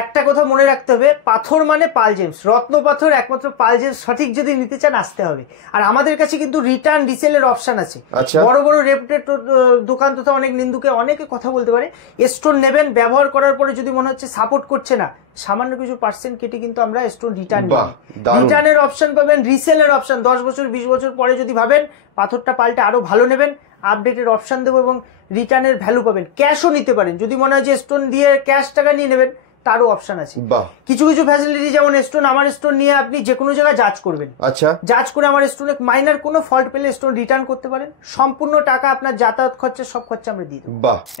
একটা কথা মনে রাখতে হবে, পাথর মানে পাল জেমস, রত্ন পাথর একমাত্র পাল জেমস সঠিক যদি নিতে চান আসতে হবে। আর আমাদের কাছে কিন্তু রিটার্ন রিসেলের অপশন আছে। বড় বড় রেপুটেড দোকান তথা অনেক নিন্দুকে অনেকে কথা বলতে পারে, স্টোন নেবেন, ব্যবহার করার পরে যদি মনে হচ্ছে সাপোর্ট করছে না, সামান্য কিছু পার্সেন্ট কেটে কিন্তু আমরা স্টোন রিটার্ন নিই। রিটার্নের অপশন পাবেন, রিসেলের অপশন 10 বছর 20 বছর পরে যদি ভাবেন পাথরটা পাল্টে আরো ভালো নেবেন, আপডেটের অপশন দেবো এবং রিটার্নের ভ্যালু পাবেন। ক্যাশও নিতে পারেন, যদি মনে হয় যে স্টোন দিয়ে ক্যাশ টাকা নিয়ে নেবেন তারও অপশন আছে। কিছু কিছু ফ্যাসিলিটি যেমন স্টোন, আমার স্টোন নিয়ে আপনি যে কোনো জায়গায় জাজ করবেন, আচ্ছা জাজ করে আমার স্টোনে মাইনার কোনো ফল্ট পেলে স্টোন রিটার্ন করতে পারেন, সম্পূর্ণ টাকা আপনার যাতায়াত খরচা সব খরচা আমরা দিয়ে দেবো।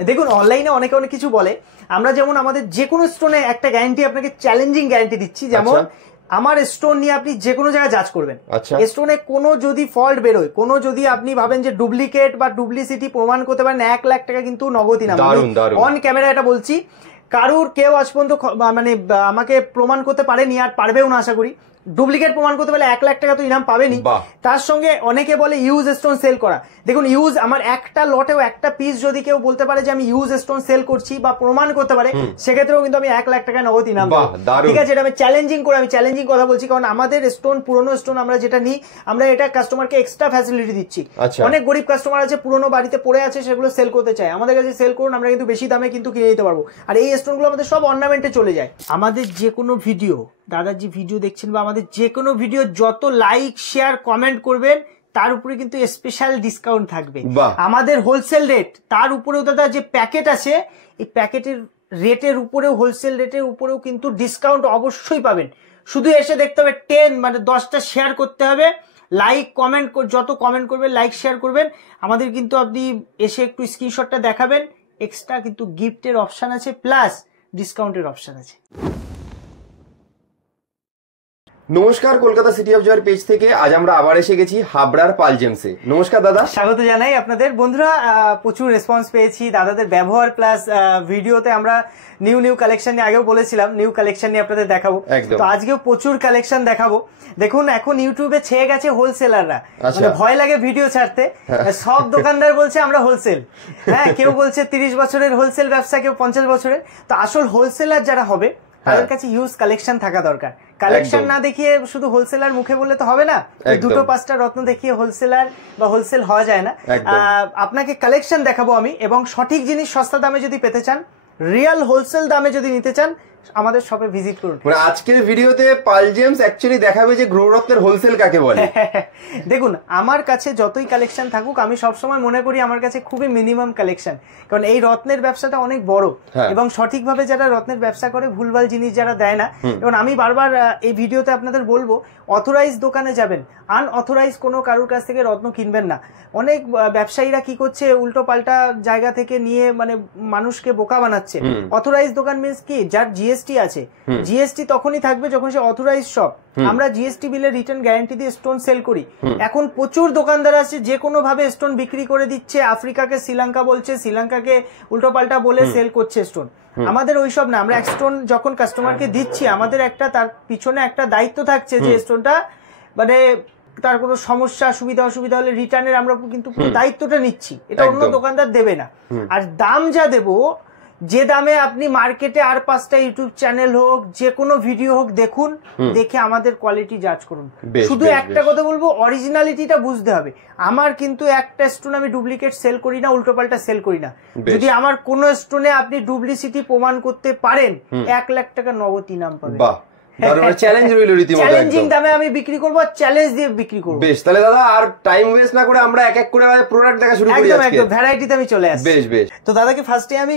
দেখুন অনলাইনে অনেকে অনেক কিছু বলে, আমরা যেমন আমাদের যে কোনো স্টোনে একটা গ্যারান্টি আপনাকে চ্যালেঞ্জিং গ্যারান্টি দিচ্ছি, যেমন আমার স্টোন নিয়ে আপনি যে কোনো জায়গায় জাজ করবেন, স্টোনে কোনো যদি ফল্ট বেরোয়, কোনো যদি আপনি ভাবেন যে ডুপ্লিকেট বা ডুপ্লিসিটি প্রমাণ করতে পারেন, 1 লাখ টাকা কিন্তু নগদ ইনাম। অন ক্যামেরা এটা বলছি, কারুর কেউ আজ পর্যন্ত মানে আমাকে প্রমাণ করতে পারেনি আর পারবেও না আশা করি। ডুপ্লিকেট প্রমাণ করতে পারলে 1 লাখ টাকা তো ইনাম পাবেনি। তার সঙ্গে অনেকে বলে ইউজ স্টোন সেল করা। দেখুন ইউজ, আমার একটা লটেও একটা পিস যদি কেউ বলতে পারে যে আমি ইউজ স্টোন সেল করছি বা প্রমাণ করতে পারে, সেক্ষেত্রেও কিন্তু আমি 1 লাখ টাকা নগদ ইনাম পাবো। ঠিক আছে, এটা আমি চ্যালেঞ্জিং করে, আমি চ্যালেঞ্জিং কথা বলছি, কারণ আমাদের স্টোন, পুরনো স্টোন আমরা যেটা নিই, আমরা এটা কাস্টমারকে এক্সট্রা ফ্যাসিলিটি দিচ্ছি। অনেক গরিব কাস্টমার আছে পুরনো বাড়িতে পড়ে আছে, সেগুলো সেল করতে চায়, আমাদের কাছে সেল করুন, আমরা কিন্তু বেশি দামে কিন্তু কিনে দিতে পারবো। আর এই স্টোনগুলো আমাদের সব অর্নামেন্টে চলে যায়। আমাদের যে কোনো ভিডিও, দাদা যে ভিডিও দেখছেন বা আমাদের যে কোনো ভিডিও যত লাইক শেয়ার কমেন্ট করবেন তার উপরে কিন্তু স্পেশাল ডিসকাউন্ট থাকবে। আমাদের হোলসেল রেট, তার উপরেও দাদা যে প্যাকেট আছে, এই প্যাকেটের রেটের উপরেও, হোলসেল রেটের উপরেও কিন্তু ডিসকাউন্ট অবশ্যই পাবেন। শুধু এসে দেখতে হবে 10 মানে 10টা শেয়ার করতে হবে, লাইক কমেন্ট, যত কমেন্ট করবেন লাইক শেয়ার করবেন, আমাদের কিন্তু আপনি এসে একটু স্ক্রিনশটটা দেখাবেন, এক্সট্রা কিন্তু গিফটের অপশন আছে, প্লাস ডিসকাউন্টের অপশন আছে। নমস্কার, কলকাতা সিটি অফ জয়ের পেজ থেকে আজ আমরা আবার এসে গেছি হাবড়ার পাল জেমসে। নমস্কার দাদা, স্বাগত জানাই আপনাদের। বন্ধুরা প্রচুর রেসপন্স পেয়েছি দাদাদের ব্যবহার, প্লাস ভিডিওতে আমরা নিউ কালেকশন নিয়ে আগেও বলেছিলাম, নিউ কালেকশন নিয়ে আপনাদের দেখাবো, তো আজকেও প্রচুর কালেকশন দেখাবো। দেখুন এখন ইউটিউবে ছেয়ে গেছে হোলসেলাররা, মানে ভয় লাগে ভিডিও ছাড়তে, সব দোকানদার বলছে আমরা হোলসেল, হ্যাঁ কেউ বলছে 30 বছরের হোলসেল ব্যবসা, কেউ 50 বছরের। তো আসল হোলসেলার যারা হবে তাদের কাছে হিউজ কালেকশন থাকা দরকার। কালেকশন না দেখিয়ে শুধু হোলসেলার মুখে বললে তো হবে না, 2-5টা রত্ন দেখিয়ে হোলসেলার বা হোলসেল হওয়া যায় না। আপনাকে কালেকশন দেখাবো আমি, এবং সঠিক জিনিস সস্তা দামে যদি পেতে চান, রিয়েল হোলসেল দামে যদি নিতে চান, আমাদের শপে ভিজিট করুন। মানে আজকের ভিডিওতে পাল জেমস অ্যাকচুয়ালি দেখাবে যে গ্রহরত্নের হোলসেল কাকে বলে। দেখুন আমার কাছে যতই কালেকশন থাকুক, আমি সবসময় মনে করি আমার কাছে খুবই মিনিমাম কালেকশন, কারণ এই রত্নের ব্যবসাটা অনেক বড় এবং সঠিকভাবে যারা রত্নের ব্যবসা করে ভুলভাল জিনিস যারা দেয় না। এবং আমি বারবার এই ভিডিওতে আপনাদের বলবো, অথরাইজ দোকানে যাবেন, আনঅথরাইজ কোনো কারুর কাছ থেকে রত্ন কিনবেন না। অনেক ব্যবসায়ীরা কি করছে, উল্টো পাল্টা জায়গা থেকে নিয়ে মানে মানুষকে বোকা বানাচ্ছে। অথরাইজ দোকান মিন্স কি, যার জিএসটি আছে, জিএসটি তখনই থাকবে যখন সে অথরাইজ শপ। আমরা জিএসটি বিলের রিটার্ন গ্যারান্টি দিয়ে স্টোন সেল করি। এখন প্রচুর দোকানদার আছে যে কোনো ভাবে স্টোন বিক্রি করে দিচ্ছে, আফ্রিকাকে শ্রীলঙ্কা বলছে, শ্রীলঙ্কাকে উল্টো পাল্টা বলে সেল করছে স্টোন। আমাদের ওইসব না, আমরা এক স্টোন যখন কাস্টমারকে দিচ্ছি, আমাদের একটা তার পিছনে একটা দায়িত্ব থাকছে যে স্টোনটা মানে তার কোনো সমস্যা সুবিধা অসুবিধা হলে রিটার্নের আমরা কিন্তু দায়িত্বটা নিচ্ছি, এটা অন্য দোকানদার দেবে না। আর দাম যা দেবো, যে দামে আপনি মার্কেটে আর 5টা ইউটিউব চ্যানেল হোক, যে কোনো ভিডিও হোক দেখুন, দেখে আমাদের কোয়ালিটি জাজ করুন। শুধু একটা কথা বলবো, অরিজিনালিটিটা বুঝতে হবে। আমার কিন্তু একটা স্টোন আমি ডুপ্লিকেট সেল করি না, উল্টোপাল্টা সেল করি না। যদি আমার কোনো স্টোনে আপনি ডুপ্লিসিটি প্রমাণ করতে পারেন, 1 লাখ টাকা নগদ ইনাম পাবেন। চ্যালেঞ্জ রইল রীতিমতো, চ্যালেঞ্জিং দামে আমি বিক্রি করব, চ্যালেঞ্জ দিয়ে বিক্রি করব। বেশ, তাহলে দাদা আর টাইম ওয়েস্ট না করে আমরা এক এক করে প্রোডাক্ট দেখা শুরু করি। একদম ভ্যারাইটিতে আমি চলে আসছি। বেশ, তো দাদাকে ফার্স্টে আমি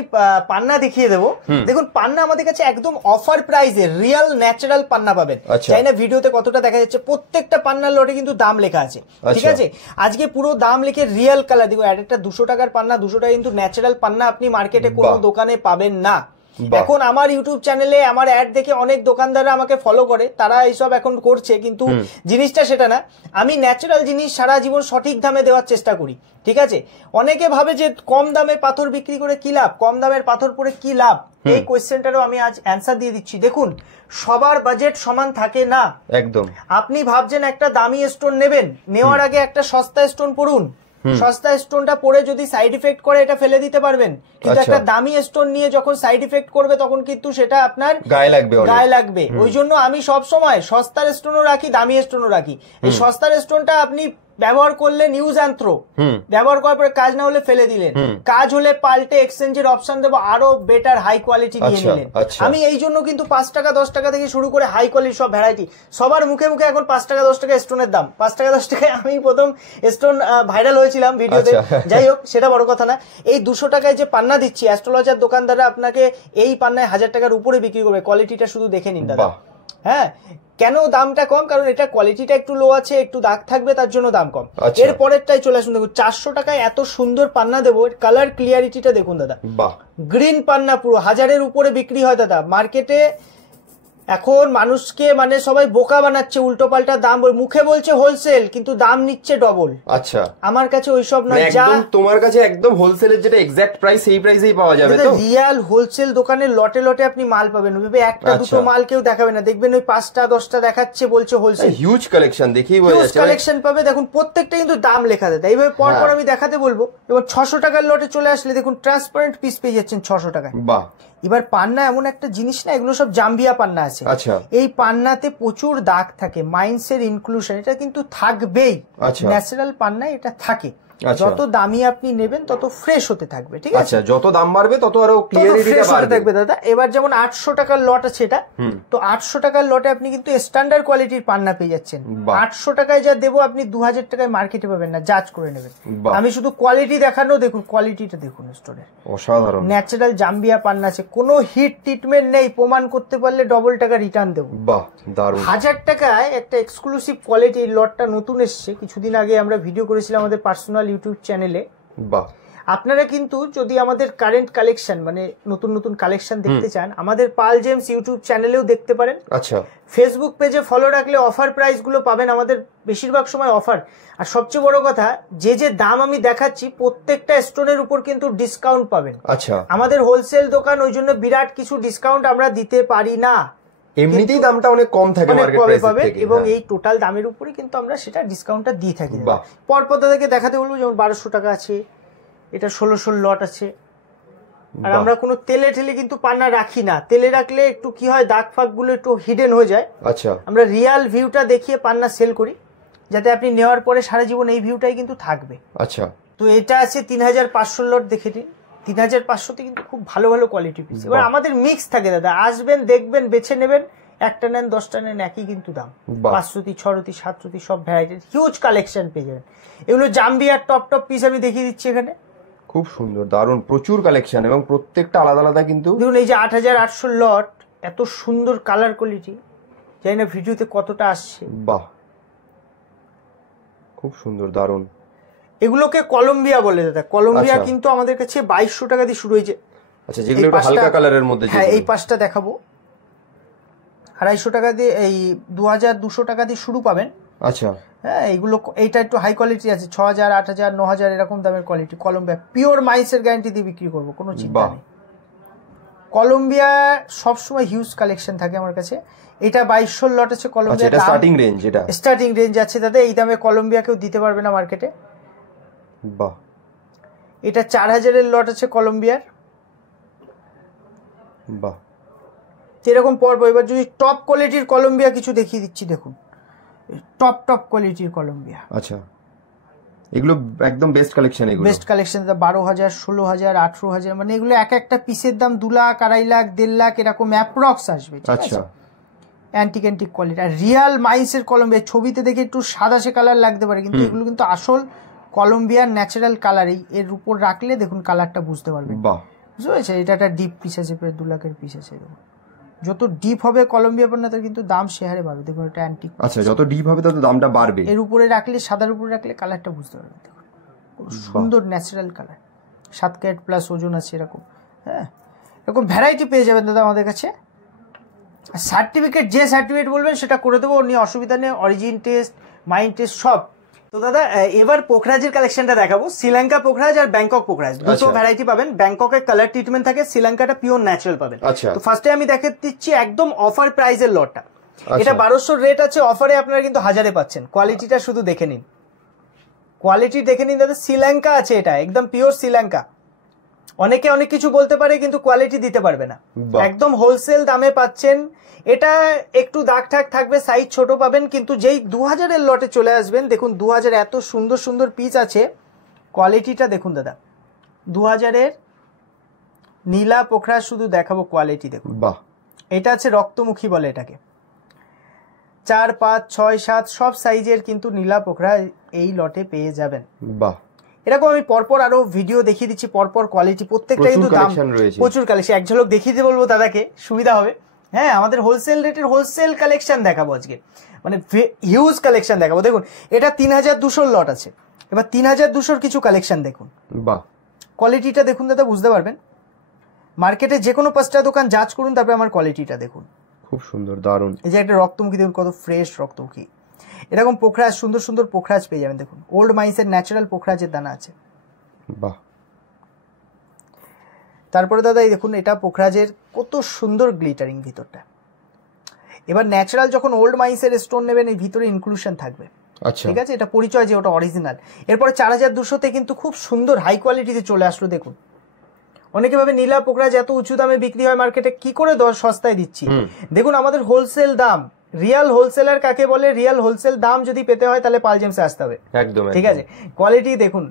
পান্না দেখিয়ে দেবো। দেখুন পান্না আমাদের কাছে একদম অফার প্রাইসে রিয়েল ন্যাচারাল পান্না পাবেন। চাই না ভিডিওতে কতটা দেখা যাচ্ছে, প্রত্যেকটা পান্নার লটে কিন্তু দাম লেখা আছে, ঠিক আছে? আজকে পুরো দাম লিখে রিয়েল কালার দিব। একটা 200 টাকার পান্না, 200 টাকা কিন্তু ন্যাচারাল পান্না আপনি মার্কেটে কোনো দোকানে পাবেন না। এখন আমার ইউটিউব চ্যানেলে আমার অ্যাড দেখে অনেক দোকানদাররা আমাকে ফলো করে, তারা এইসব এখন করছে, কিন্তু জিনিসটা সেটা না। আমি ন্যাচারাল জিনিস সারা জীবন সঠিক দামে দেওয়ার চেষ্টা করি, ঠিক আছে? অনেকে ভাবে যে কম দামে পাথর বিক্রি করে কি লাভ, কম দামের পাথর পরে কি লাভ, এই কোয়েশ্চেনটারও আমি আজ অ্যান্সার দিয়ে দিচ্ছি। দেখুন সবার বাজেট সমান থাকে না, একদম। আপনি ভাবছেন একটা দামি স্টোন নেবেন, নেওয়ার আগে একটা সস্তা স্টোন পড়ুন, সস্তা স্টোনটা পরে যদি সাইড ইফেক্ট করে এটা ফেলে দিতে পারবেন, কিন্তু একটা দামি স্টোন নিয়ে যখন সাইড ইফেক্ট করবে তখন কিন্তু সেটা আপনার গায়ে লাগবে। ওই জন্য আমি সব সময় সস্তার স্টোনও রাখি, দামি স্টোনও রাখি। এই সস্তার স্টোনটা আপনি ব্যবহার করলেন ইউজ অ্যান্ড থ্রো, ব্যবহার করার পরে কাজ না হলে ফেলে দিলেন, কাজ হলে পাল্টে এক্সচেঞ্জের অপশন দেবো, আরো বেটার হাই কোয়ালিটি নিয়ে নিলেন। আমি এই জন্য কিন্তু 5 টাকা 10 টাকা থেকে শুরু করে হাই কোয়ালিটি সব ভ্যারাইটি, সবার মুখে মুখে এখন 5 টাকা 10 টাকা স্টোনের দাম। 5 টাকা 10 টাকায় আমি প্রথম স্টোন ভাইরাল হয়েছিলাম ভিডিওতে, যাই হোক সেটা বড় কথা না। এই 200 টাকায় যে পান্না দিচ্ছি, অ্যাস্ট্রোলজার দোকানদাররা আপনাকে এই পান্নায় 1000 টাকার উপরে বিক্রি করবে। কোয়ালিটিটা শুধু দেখে নিন দাদা। হ্যাঁ, কেন দামটা কম? কারণ এটা কোয়ালিটিটা একটু লো আছে, একটু দাগ থাকবে, তার জন্য দাম কম। এর পরেরটাই চলে আসুন, দেখুন 400 টাকায় এত সুন্দর পান্না দেবো। কালার ক্লিয়ারিটিটা দেখুন দাদা, গ্রিন পান্না পুরো 1000-এর উপরে বিক্রি হয় দাদা মার্কেটে। এখন মানুষকে মানে সবাই বোকা বানাচ্ছে, উল্টো পাল্টা দাম মুখে বলছে হোলসেল, কিন্তু দাম নিচ্ছে ডবল। আচ্ছা, আমার কাছে ওইসব নয়, যা তোমার কাছে একদম হোলসেলের যেটা এক্সাক্ট প্রাইস সেই প্রাইসেই পাওয়া যাবে। তো রিয়াল হোলসেল দোকানে লটে লটে আপনি মাল পাবেন, ওইভাবে একটা দুটো মাল কেউ দেখাবে না। দেখবেন ওই 5টা 10টা দেখাচ্ছে, বলছে হোলসেল। হিউজ কালেকশন, দেখেই বোঝা যাচ্ছে কালেকশন পাবে। দেখুন প্রত্যেকটা কিন্তু দাম লেখা দেয়, এইভাবে পর পর আমি দেখাতে বলবো। এবং 600 টাকার লটে চলে আসলে দেখুন ট্রান্সপারেন্ট পিস পেয়ে যাচ্ছেন 600 টাকায়। বাহ। এবার পান্না এমন একটা জিনিস না, এগুলো সব জাম্বিয়া পান্না আছে। এই পান্নাতে প্রচুর দাগ থাকে, মাইন্স এর ইনক্লুশন, এটা কিন্তু থাকবেই। ন্যাচারাল পান্না এটা থাকে। যত দামি আপনি নেবেন তত ফ্রেশ হতে থাকবে, ঠিক আছে? যত দাম বাড়বে তত আরো ক্লিয়ারিটিটা বাড়বে থাকবে দাদা। এবার যেমন 800 টাকার লট আছে এটা, তো 800 টাকার লটে আপনি কিন্তু স্ট্যান্ডার্ড কোয়ালিটির পান্না পেয়ে যাচ্ছেন। 800 টাকায় যা দেবো আপনি 2000 টাকায় মার্কেটে পাবেন না, জাজ করে নেবেন। আমি শুধু কোয়ালিটি দেখানো, দেখুন কোয়ালিটিটা দেখুন স্টোরের, অসাধারণ। ন্যাচারাল জাম্বিয়া পান্না আছে, কোনো হিট ট্রিটমেন্ট নেই, প্রমাণ করতে পারলে ডবল টাকা রিটার্ন দেবো। বাহ, দারুণ। 1000 টাকায় একটা এক্সক্লুসিভ কোয়ালিটির লটটা নতুন এসছে, কিছুদিন আগে আমরা ভিডিও করেছিলাম আমাদের পার্সোনাল ইউটিউব চ্যানেলে। বাহ। আপনারা কিন্তু যদি আমাদের কারেন্ট কালেকশন মানে নতুন নতুন কালেকশন দেখতে চান, আমাদের পাল জেমস ইউটিউব চ্যানেলেও দেখতে পারেন। আচ্ছা, ফেসবুক পেজে ফলো রাখলে অফার প্রাইস গুলো পাবেন, আমাদের বেশিরভাগ সময় অফার। আর সবচেয়ে বড় কথা, যে যে দাম আমি দেখাচ্ছি প্রত্যেকটা স্টোনের উপর কিন্তু ডিসকাউন্ট পাবেন। আচ্ছা, আমাদের হোলসেল দোকান, ওই জন্য বিরাট কিছু ডিসকাউন্ট আমরা দিতে পারি না, এমনিতেই দামটা অনেক কম থাকে মার্কেট প্রাইস থেকে, এবং এই টোটাল দামের উপরে কিন্তু আমরা সেটা ডিসকাউন্টটা দিয়ে থাকি। পরপর থেকে দেখাতে বলবো, যেমন 1200 টাকা আছে, এটা 1600 লট আছে। আর আমরা কোনো তেলে ঠেলে কিন্তু পান্না রাখি না, তেলে রাখলে একটু কি হয়, দাগ ফাগ গুলো একটু হিডেন হয়ে যায়। আচ্ছা, আমরা রিয়াল ভিউটা দেখিয়ে পান্না সেল করি, যাতে আপনি নেওয়ার পরে সারা জীবন এই ভিউটাই কিন্তু থাকবে। আচ্ছা, তো এটা আছে 3500 লট, দেখে নিন 3500তে কিন্তু খুব ভালো ভালো কোয়ালিটি পিস। এবার আমাদের মিক্স থাকে দাদা, আসবেন দেখবেন বেছে নেবেন, একটা নেন 10টা নেন একই কিন্তু দাম। 500, 600, 700 সব ভ্যারাইটির হিউজ কালেকশন পেয়ে যাবেন। এগুলো জাম্বিয়ার টপ টপ পিস আমি দেখিয়ে দিচ্ছি এখানে, খুব সুন্দর, দারুণ, প্রচুর কালেকশন এবং প্রত্যেকটা আলাদা আলাদা। কিন্তু দেখুন এই যে 8800 লট, এত সুন্দর কালার কোয়ালিটি, জানি না ভিডিওতে কতটা আসছে। বাহ, খুব সুন্দর, দারুণ। এগুলোকে কলম্বিয়া বলে দাদা। কলম্বিয়া কিন্তু আমাদের কাছে 2200 টাকা দিয়ে শুরু হয়েছে। আচ্ছা, যেগুলো একটু হালকা কালারের মধ্যে। হ্যাঁ, এই পাঁচটা দেখাবো 250 টাকা দিয়ে, এই 2200 টাকা দিয়ে শুরু পাবেন। আচ্ছা, হ্যাঁ, এইগুলো এইটা একটু হাই কোয়ালিটি আছে, 6000, 8000, 9000 এরকম দামের কোয়ালিটি। কলম্বিয়া পিওর মাইন্সের গ্যারান্টি দিয়ে বিক্রি করবো, কোনো চিন্তা নেই। কলম্বিয়া সবসময় হিউজ কালেকশন থাকে আমার কাছে। এটা 2200 লট আছে কলম্বিয়া, এটা স্টার্টিং রেঞ্জ, এটা স্টার্টিং রেঞ্জ আছে দাদা। এই দামে কলম্বিয়া কেউ দিতে পারবে না মার্কেটে। বাহ, এটা 4000-এর লট আছে কলম্বিয়ার। বাহ, এরকম পর্ব। এবার যদি টপ কোয়ালিটির কলম্বিয়া কিছু দেখিয়ে দিচ্ছি, দেখুন টপ টপ কোয়ালিটির কলম্বিয়া। আচ্ছা, এগুলো একদম বেস্ট কালেকশন। এগুলো বেস্ট কালেকশন, 12000, 16000, 18000, মানে এগুলো এক একটা পিসের দাম 2 লাখ, 2.5 লাখ, 1.5 লাখ এরকম অ্যাপ্রক্স আসবে। আচ্ছা, অ্যান্টিক কোয়ালিটি। আর রিয়াল মাইন্সের কলম্বিয়া ছবিতে দেখে একটু সাদাসে কালার লাগতে পারে, কিন্তু এগুলো কিন্তু আসল কলম্বিয়ার ন্যাচারাল কালার। এর উপর রাখলে দেখুন কালারটা বুঝতে পারবেন। বাহ, বুঝতে পেরেছে? এটা একটা ডিপ পিস আছে, প্রায় 2 লাখের পিস আছে। যত ডিপ হবে কলম্বিয়া পান্না, তার কিন্তু দাম সে হারে বাড়বে। দেখুন এটা অ্যান্টিক। আচ্ছা, যত ডিপ হবে তত দামটা বাড়বে। এর উপরে রাখলে, সাদার উপরে রাখলে কালারটা বুঝতে পারবেন। দেখুন সুন্দর ন্যাচারাল কালার, 7 ক্যারেট প্লাস ওজন আছে এরকম। হ্যাঁ, এরকম ভ্যারাইটি পেয়ে যাবেন দাদা আমাদের কাছে। সার্টিফিকেট, যে সার্টিফিকেট বলবেন সেটা করে দেবো, নিয়ে অসুবিধা নেই। অরিজিন টেস্ট, মাইন্ড টেস্ট সব। তো দাদা এবার পোখরাজের কালেকশনটা দেখাবো। শ্রীলঙ্কা পোখরাজ আর ব্যাংকক পোখরাজ দুটো ভ্যারাইটি পাবেন। ব্যাংককের কালার ট্রিটমেন্ট থাকে, শ্রীলঙ্কাটা পিওর ন্যাচারাল পাবেন। তো ফার্স্টে আমি দেখে দিচ্ছি একদম অফার প্রাইসের লটটা। এটা 1200 রেট আছে, অফারে আপনারা কিন্তু 1000-এ পাচ্ছেন। কোয়ালিটিটা শুধু দেখে নিন, কোয়ালিটি দেখে নিন দাদা, শ্রীলঙ্কা আছে, এটা একদম পিওর শ্রীলঙ্কা। অনেকে অনেক কিছু বলতে পারে কিন্তু কোয়ালিটি দিতে পারবে না, একদম হোলসেল দামে পাচ্ছেন। এটা একটু দাগ ঠাক থাকবে, সাইজ ছোট পাবেন, কিন্তু যেই 2000-এর লটে চলে আসবেন দেখুন 2000 এত সুন্দর সুন্দর পিস আছে। কোয়ালিটিটা দেখুন দাদা, 2000-এর নীলা পোখরা শুধু দেখাবো, কোয়ালিটি দেখুন। বাহ, এটা আছে রক্তমুখী বলে এটাকে। 4, 5, 6, 7 সব সাইজের কিন্তু নীলা পোখরা এই লটে পেয়ে যাবেন। বাহ, এরকম আমি পরপর আরো ভিডিও দেখিয়ে দিচ্ছি, পরপর কোয়ালিটি প্রত্যেকটা কিন্তু দাম প্রচুর কালেকশন। এক ঝলক দেখিয়ে দিতে বলবো দাদাকে, সুবিধা হবে। হ্যাঁ, আমাদের হোলসেল রেটের হোলসেল কালেকশন দেখাবো আজকে, মানে হিউজ কালেকশন দেখাবো। দেখুন এটা 3200 লট আছে, এবার 3200 কিছু কালেকশন দেখুন। বাহ, কোয়ালিটিটা দেখুন দাদা, বুঝতে পারবেন। মার্কেটে যে কোনো 5টা দোকান যাচ করুন, তারপরে আমার কোয়ালিটিটা দেখুন। খুব সুন্দর, দারুণ। এই যে একটা রক্তমুখী দেখুন, কত ফ্রেশ রক্তমুখী। এরকম পোখরাজ, সুন্দর সুন্দর পোখরাজ পেয়ে যাবেন। দেখুন ওল্ড মাইন্সের ন্যাচারাল পোখরাজের দানা আছে। বাহ, তারপরে দাদা এই দেখুন, এটা পোখরাজের কত সুন্দর গ্লিটারিং ভিতরটা। এবার ন্যাচারাল যখন ওল্ড মাইন্সের স্টোন নেবেন, এই ভিতরে ইনক্লুশন থাকবে। আচ্ছা, ঠিক আছে, এটা পরিচয় যে ওটা অরিজিনাল। এরপরে 4200-তে কিন্তু খুব সুন্দর হাই কোয়ালিটিতে চলে আসলো। দেখুন অনেকে ভাবে নীলা পোখরাজ এত উঁচু দামে বিক্রি হয় মার্কেটে, কি করে সস্তায় দিচ্ছি। দেখুন আমাদের হোলসেল দাম, রিয়াল হোলসেলার কাকে বলে, রিয়াল হোলসেল দাম যদি পেতে হয় তাহলে পাল জেমসে আসতে হবে। একদম ঠিক আছে। কোয়ালিটি দেখুন,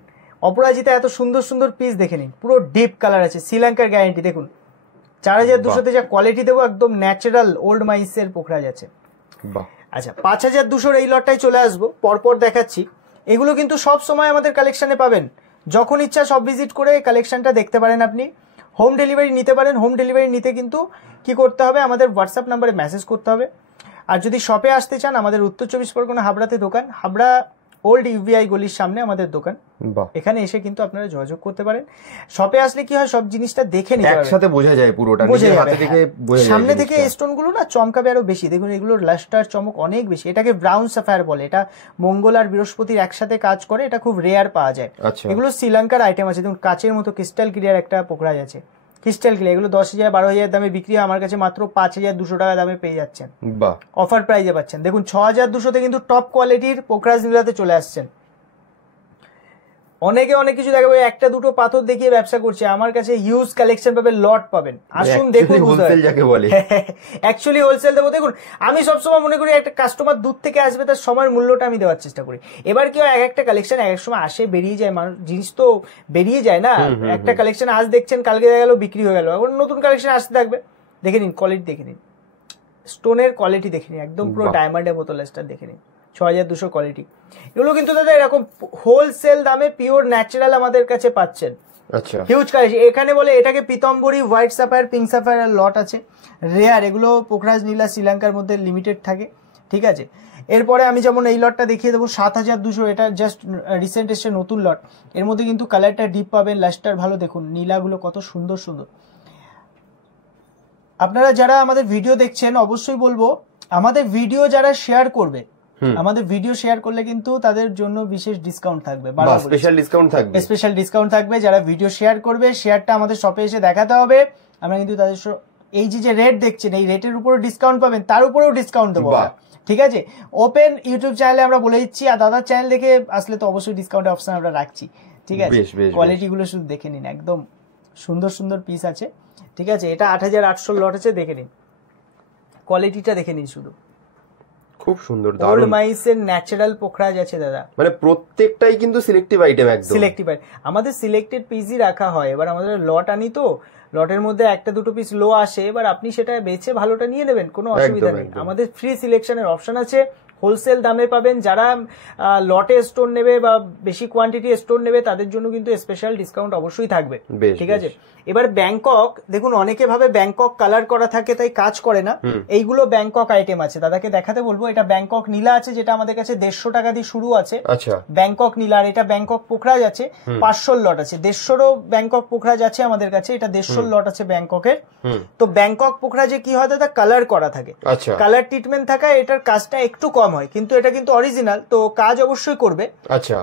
অপরাজিতা এত সুন্দর সুন্দর পিস দেখে নিন, পুরো ডিপ কালার আছে, শ্রীলঙ্কার গ্যারান্টি। দেখুন 4200-তে যা কোয়ালিটি দেবো, একদম ন্যাচারাল ওল্ড মাইন্সের পোখরাজ আছে। আচ্ছা, 5200-র এই লটটাই চলে আসবো, পরপর দেখাচ্ছি। এগুলো কিন্তু সব সময় আমাদের কালেকশনে পাবেন, যখন ইচ্ছা সব ভিজিট করে কালেকশনটা দেখতে পারেন। আপনি হোম ডেলিভারি নিতে পারেন। হোম ডেলিভারি নিতে কিন্তু কি করতে হবে, আমাদের হোয়াটসঅ্যাপ নাম্বারে মেসেজ করতে হবে। আর যদি শপে আসতে চান, আমাদের উত্তর 24 পরগনা হাবড়াতে দোকান, হাবড়া ওল্ড ইউবিআই গলির সামনে আমাদের দোকান। এখানে এসে কিন্তু আপনারা যোগাযোগ করতে পারেন। শপে আসলে কি হয়, সব জিনিসটা দেখে নিতে পারবেন, একসাথে বোঝা যায় পুরোটা, নিজের হাতে থেকে বোঝা যায়। সামনে থেকে স্টোন গুলো না চমকাবে আরো বেশি। দেখুন এগুলোর লাস্টার চমক অনেক বেশি। এটাকে ব্রাউন সাফায়ার বলে, এটা মঙ্গল আর বৃহস্পতির একসাথে কাজ করে, এটা খুব রেয়ার পাওয়া যায়। এগুলো শ্রীলঙ্কার আইটেম আছে। দেখুন কাচের মতো ক্রিস্টাল ক্লিয়ার একটা পোখরাজ আছে, ক্রিস্টাল ক্লিয়ার। এগুলো 10,000 12,000 দামে বিক্রি হয়, আমার কাছে মাত্র 5200 টাকা দামে পেয়ে যাচ্ছেন। অফার প্রাইজে পাচ্ছেন। দেখুন 6200-তে কিন্তু টপ কোয়ালিটির পোখরাজ নীলাতে চলে আসছেন। অনেকে অনেক কিছু দেখাবে, একটা দুটো পাথর দেখিয়ে ব্যবসা করছে, আমার কাছে হিউজ কালেকশন পাবেন, লট পাবেন। আসুন দেখুন, অ্যাকচুয়ালি হোলসেল দেবো। দেখুন আমি সবসময় মনে করি একটা কাস্টমার দূর থেকে আসবে, তার সময়ের মূল্যটা আমি দেওয়ার চেষ্টা করি। এবার কি হয়, এক একটা কালেকশন এক এক সময় আসে, বেরিয়ে যায়, মানুষ জিনিস তো বেরিয়ে যায় না। একটা কালেকশন আজ দেখছেন, কালকে দেখা গেল বিক্রি হয়ে গেল, এখন নতুন কালেকশন আসতে থাকবে। দেখে নিন কোয়ালিটি, দেখে নিন স্টোনের কোয়ালিটি, দেখে নিন একদম পুরো ডায়মন্ডের মতো লেস্টার, দেখে নিন 6200 কোয়ালিটি। এগুলো কিন্তু দাদা এরকম হোলসেল দামে পিওর ন্যাচারাল আমাদের কাছে পাচ্ছেন। আচ্ছা, হিউজ কালেকশন। এখানে বলে এটাকে Pitambari, white Sapphire, pink Sapphire লট আছে, রেয়ার। এগুলো পোখরাজ নীলা শ্রীলঙ্কার মধ্যে লিমিটেড থাকে। ঠিক আছে। এরপরে আমি যেমন এই লটটা দেখিয়ে দেবো 7200, এটা জাস্ট রিসেন্ট এসে নতুন লট। এর মধ্যে কিন্তু কালারটা ডিপ পাবেন, লাস্টার ভালো। দেখুন নীলাগুলো কত সুন্দর সুন্দর। আপনারা যারা আমাদের ভিডিও দেখছেন, অবশ্যই বলবো আমাদের ভিডিও যারা শেয়ার করবে, আমাদের ভিডিও শেয়ার করলে কিন্তু তাদের জন্য বিশেষ ডিসকাউন্ট থাকবে, স্পেশাল ডিসকাউন্ট থাকবে। যারা ভিডিও শেয়ার করবে, শেয়ারটা আমাদের শপে এসে দেখাতে হবে। আমরা কিন্তু তাদের এই যে রেট দেখছেন, এই রেটের উপরে ডিসকাউন্ট পাবেন, তার উপরেও ডিসকাউন্ট দেবো। ঠিক আছে। ওপেন ইউটিউব চ্যানেলে আমরা বলে দিচ্ছি, আর দাদার চ্যানেল দেখে আসলে তো অবশ্যই ডিসকাউন্ট অপশন আমরা রাখছি। ঠিক আছে। কোয়ালিটি গুলো শুধু দেখে নিন, একদম সুন্দর সুন্দর পিস আছে। ঠিক আছে। এটা 8800 লট আছে, দেখে নিন কোয়ালিটিটা, দেখে নিন শুধু, খুব সুন্দর। ওল্ড মাইন্সের ন্যাচারাল পোখরাজ আছে দাদা, মানে প্রত্যেকটাই কিন্তু সিলেক্টিভ আইটেম, একদম সিলেক্টিভ। আমাদের সিলেক্টেড পিসই রাখা হয়। এবার আমাদের লট আনি, তো লটের মধ্যে একটা দুটো পিস লো আসে, এবার আপনি সেটা বেছে ভালোটা নিয়ে নেবেন, কোনো অসুবিধা নেই। আমাদের ফ্রি সিলেকশনের অপশন আছে, হোলসেল দামে পাবেন। যারা লটে স্টোন নেবে বা বেশি কোয়ান্টিটি স্টোন নেবে, তাদের জন্য কিন্তু স্পেশাল ডিসকাউন্ট অবশ্যই থাকবে। ঠিক আছে। এবার ব্যাংকক, দেখুন অনেকে ভাবে ব্যাংকক কালার করা থাকে তাই কাজ করে না, এইগুলো ব্যাংকক আইটেম আছে। দাদাকে দেখাতে বলবো, এটা ব্যাংকক নীলা আছে, যেটা আমাদের কাছে 150 টাকা দিয়ে শুরু আছে। ব্যাংকক নীলা। আর এটা ব্যাংকক পোখরাজ আছে, 500 লট আছে। 150-রও ব্যাংকক পোখরাজ আছে আমাদের কাছে, এটা 150 লট আছে ব্যাংককের। তো ব্যাংকক পোখরাজে কি হয় দাদা, কালার করা থাকে, কালার ট্রিটমেন্ট থাকায় এটার কাজটা একটু কম হয়, কিন্তু এটা কিন্তু অরিজিনাল, তো কাজ অবশ্যই করবে,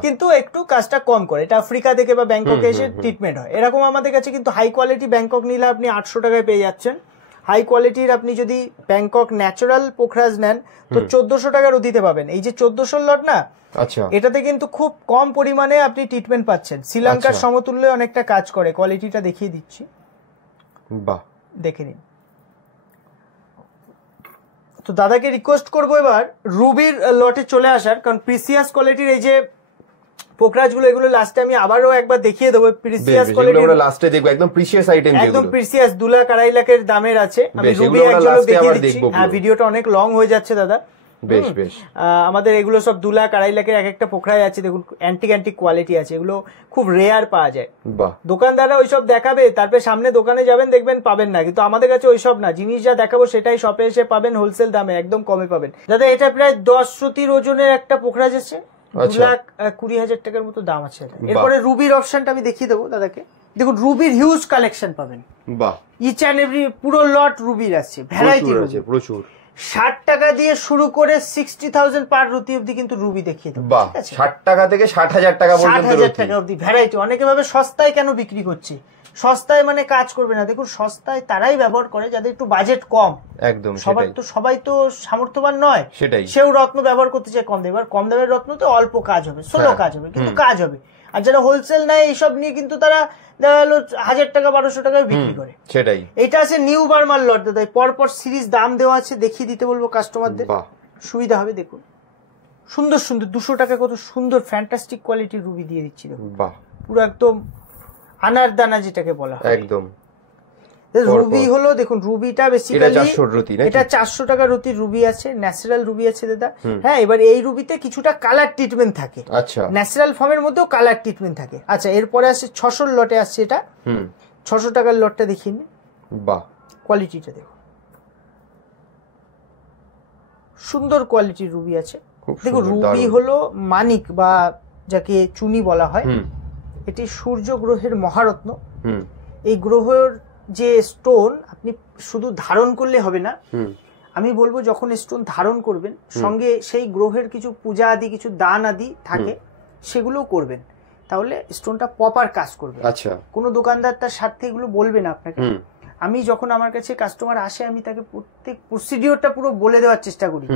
কিন্তু একটু কাজটা কম করে। এটা আফ্রিকা থেকে বা ব্যাংককে এসে ট্রিটমেন্ট হয়। এরকম আমাদের কাছে কিন্তু হাই কোয়ালিটি ব্যাংকক নীলা আপনি 800 টাকায় পেয়ে যাচ্ছেন। হাই কোয়ালিটির আপনি যদি ব্যাংকক ন্যাচারাল পোখরাজ নেন তো 1400 টাকারও দিতে পাবেন। এই যে 1400 লট না, আচ্ছা, এটাতে কিন্তু খুব কম পরিমাণে আপনি ট্রিটমেন্ট পাচ্ছেন, শ্রীলঙ্কার সমতুল্য অনেকটা কাজ করে। কোয়ালিটিটা দেখিয়ে দিচ্ছি, বাহ, দেখে নিন। তো দাদাকে রিকোয়েস্ট করবো এবার রুবির লটে চলে আসার, কারণ প্রিসিয়াস কোয়ালিটির এই যে পোকরাজগুলো, এগুলো লাস্টে আমি আবারও একবার দেখিয়ে দেবো। প্রিসিয়াস কোয়ালিটি আমরা লাস্টে দেখব, একদম প্রিসিয়াস আইটেম, একদম প্রিসিয়াস 2 লাখ 2.5 লাখের দামের আছে। আমি রুবি এক ঝলক দেখিয়ে দিচ্ছি। হ্যাঁ, ভিডিওটা অনেক লং হয়ে যাচ্ছে দাদা। বেশ বেশ, আমাদের এগুলো সব 2 লাখ 2.5 লাখের এক একটা পোকরাজ আছে। দেখুন অ্যান্টিক কোয়ালিটি আছে, এগুলো খুব রেয়ার পাওয়া যায়। বাহ, দোকানদাররা ওইসব দেখাবে, তারপরে সামনে দোকানে যাবেন দেখবেন পাবেন না, কিন্তু আমাদের কাছে ওইসব না, জিনিস যা দেখাবো সেটাই শপে এসে পাবেন, হোলসেল দামে একদম কমে পাবেন। দাদা এটা প্রায় 10 শ্রুতির ওজনের একটা পোকরাজ আছে, 2,20,000 টাকার মতো দাম আছে। এরপরে রুবির অপশনটা আমি দেখিয়ে দেবো দাদাকে। দেখুন রুবির হিউজ কালেকশন পাবেন। বাহ, ইচ অ্যান্ড এভরি পুরো লট রুবির আছে, ভ্যারাইটি আছে প্রচুর। 60 টাকা দিয়ে শুরু করে 60,000 পার রুটি অবধি কিন্তু রুবি দেখিয়ে দেবো। বাহ, 60 টাকা থেকে 60,000 টাকা পর্যন্ত, 60,000 টাকা অবধি ভ্যারাইটি। অনেকে ভাবে সস্তায় কেন বিক্রি করছে, সস্তায় মানে কাজ করবে না। দেখুন সস্তায় তারাই ব্যবহার করে যাদের একটু বাজেট কম। একদম, সবাই তো সামর্থ্যবান নয়, সেটাই সেও রত্ন ব্যবহার করতে চায় কম দামে। এবার কম দামের রত্ন তো অল্প কাজ হবে, স্লো কাজ হবে, কিন্তু কাজ হবে। আর যারা হোলসেল নেয় এইসব নিয়ে কিন্তু তারা দেখা গেল 1000 টাকা 1200 টাকায় বিক্রি করে। সেটাই, এটা আছে নিউ বার্মার লট দাদা। পরপর সিরিজ দাম দেওয়া আছে, দেখিয়ে দিতে বলবো কাস্টমারদের, সুবিধা হবে। দেখুন সুন্দর সুন্দর 200 টাকা কত সুন্দর ফ্যান্টাস্টিক কোয়ালিটির রুবি দিয়ে দিচ্ছি। বাহ, পুরো একদম আনার দানা যেটাকে বলা হয়, একদম রুবি হলো। দেখুন রুবিটা বেসিক্যালি এটা 400 টাকা রুটির রুবি আছে, ন্যাচারাল রুবি আছে দাদা। হ্যাঁ, এবার এই রুবিতে কিছুটা কালার ট্রিটমেন্ট থাকে, আচ্ছা, ন্যাচারাল ফর্মের মধ্যেও কালার ট্রিটমেন্ট থাকে। আচ্ছা, এরপরে আসছে 600 লটে আসছে এটা, 600 টাকার লটটা দেখিয়ে নিন। বাহ, কোয়ালিটিটা দেখুন, সুন্দর কোয়ালিটির রুবি আছে। দেখুন রুবি হলো মানিক বা যাকে চুনি বলা হয়, এটি সূর্য গ্রহের মহারত্ন। এই গ্রহের যে স্টোন আপনি শুধু ধারণ করলে হবে না, আমি বলবো যখন স্টোন ধারণ করবেন সঙ্গে সেই গ্রহের কিছু পূজা আদি কিছু দান আদি থাকে সেগুলোও করবেন, তাহলে স্টোনটা প্রপার কাজ করবে। আচ্ছা, কোনো দোকানদার তার স্বার্থে এগুলো বলবে না আপনাকে। আমি যখন আমার কাছে কাস্টমার আসে আমি তাকে প্রত্যেক প্রসিডিওরটা পুরো বলে দেওয়ার চেষ্টা করি।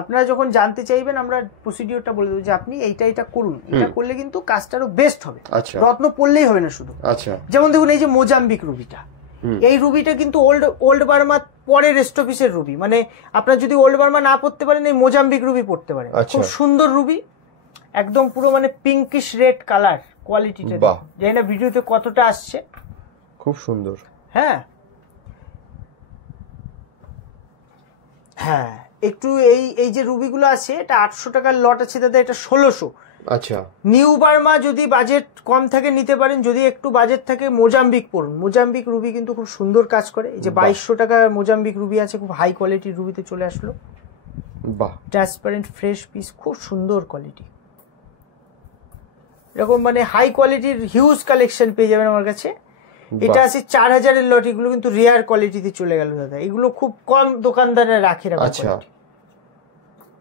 আপনারা যখন জানতে চাইবেন আমরা প্রসিডিওরটা বলে দেবো যে আপনি এইটা করুন, এটা করলে কিন্তু কাজটা আরো বেস্ট হবে। রত্ন পড়লেই হবে না শুধু। আচ্ছা, যেমন দেখুন এই যে মোজাম্বিক রুবিটা, এই রুবিটা কিন্তু ওল্ড বার্মা পরে রেস্ট অফিসের রুবি, মানে আপনার যদি ওল্ড বার্মা না পড়তে পারেন এই মোজাম্বিক রুবি পড়তে পারেন। খুব সুন্দর রুবি, একদম পুরো মানে পিঙ্কিশ রেড কালার। কোয়ালিটিটা জানি না ভিডিওতে কতটা আসছে, খুব সুন্দর। হ্যাঁ হ্যাঁ, একটু এই যে রুবিগুলো আছে এটা 800 টাকার লট আছে দাদা, এটা 1600। আচ্ছা, নিউ বার্মা যদি বাজেট কম থাকে নিতে পারেন, যদি একটু বাজেট থাকে মোজাম্বিক পড়ুন। মোজাম্বিক রুবি কিন্তু খুব সুন্দর কাজ করে। এই যে 2200 টাকা মোজাম্বিক রুবি আছে, খুব হাই কোয়ালিটির রুবিতে চলে আসলো। বাহ, ট্রান্সপারেন্ট ফ্রেশ পিস, খুব সুন্দর কোয়ালিটি। এরকম মানে হাই কোয়ালিটির হিউজ কালেকশন পেয়ে যাবেন আমার কাছে। এটা আছে 4000 এর লট, এগুলো কিন্তু রেয়ার কোয়ালিটিতে চলে গেল দাদা, এগুলো খুব কম দোকানদাররা রাখে। আচ্ছা,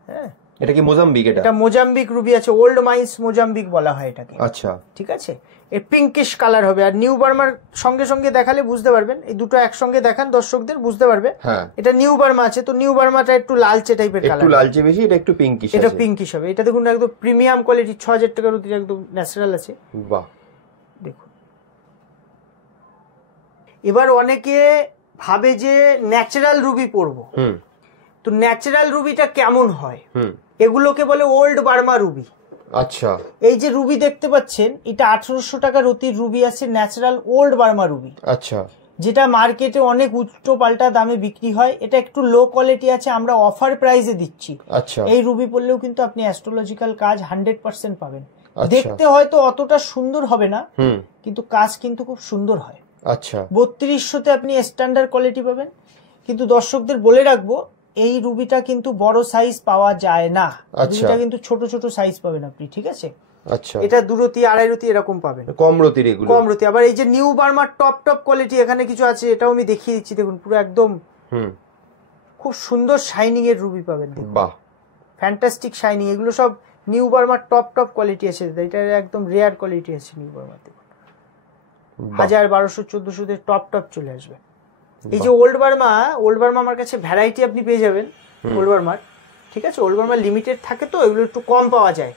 হ্যাঁ, এটা কি মোজাম্বিক? এটা মোজাম্বিক রুবি আছে, ওল্ড মাইন্স মোজাম্বিক বলা হয় এটাকে। আচ্ছা, ঠিক আছে। এই পিঙ্কিশ কালার হবে, আর নিউ বার্মার সঙ্গে সঙ্গে দেখালে বুঝতে পারবেন। এই দুটো একসঙ্গে দেখান দর্শকদের বুঝতে পারবে। এটা নিউ বার্মা আছে, তো নিউ বার্মাটা একটু লালচে টাইপের কালার, একটু লালচে বেশি, এটা একটু পিঙ্কিশ, এটা পিঙ্কিশ হবে। এটা দেখুন একদম প্রিমিয়াম কোয়ালিটি, 6000 টাকার রুটি, একদম ন্যাচারাল আছে। বাহ, দেখুন। এবার অনেকে ভাবে যে ন্যাচারাল রুবি পরবো, তো ন্যাচারাল রুবিটা কেমন হয়? এগুলোকে বলে ওল্ড বার্মা রুবি। আচ্ছা, এই যে রুবি দেখতে পাচ্ছেন এটা 1800 টাকা রুটির রুবি আছে, ন্যাচারাল ওল্ড বার্মা রুবি। আচ্ছা, যেটা মার্কেটে অনেক উচ্চ পাল্টা দামে বিক্রি হয়, এটা একটু লো কোয়ালিটি আছে, আমরা অফার প্রাইসে দিচ্ছি। আচ্ছা, এই রুবি পড়লেও কিন্তু আপনি অ্যাস্ট্রোলজিক্যাল কাজ 100% পাবেন। দেখতে হয়তো অতটা সুন্দর হবে না, কিন্তু কাজ কিন্তু খুব সুন্দর হয়। আচ্ছা, 3200-তে আপনি স্ট্যান্ডার্ড কোয়ালিটি পাবেন। কিন্তু দর্শকদের বলে রাখবো এই রুবিটা কিন্তু বড় সাইজ পাওয়া যায় না, রুবিটা কিন্তু ছোট ছোট সাইজ পাবেন আপনি, ঠিক আছে। আচ্ছা, এটা 2 রতি 2.5 রতি এরকম পাবেন, কম রতির, এগুলো কম রতি। আবার এই যে নিউ বার্মার টপ কোয়ালিটি এখানে কিছু আছে, এটাও আমি দেখিয়ে দিচ্ছি। দেখুন পুরো একদম খুব সুন্দর শাইনিং এর রুবি পাবেন। বাহ, ফ্যান্টাস্টিক শাইনিং, এগুলো সব নিউ বার্মার টপ কোয়ালিটি আছে, এটা একদম রেয়ার কোয়ালিটি আছে নিউ বার্মাতে। 1000, 1200, 1400 টপ চলে আসবে। এই যে ওল্ড বার্মা আমার কাছে ভ্যারাইটি আপনি পেয়ে যাবেন ওল্ড বার্মার, ঠিক আছে। ওল্ড বার্মা লিমিটেড থাকে তো এগুলো একটু কম পাওয়া যায়।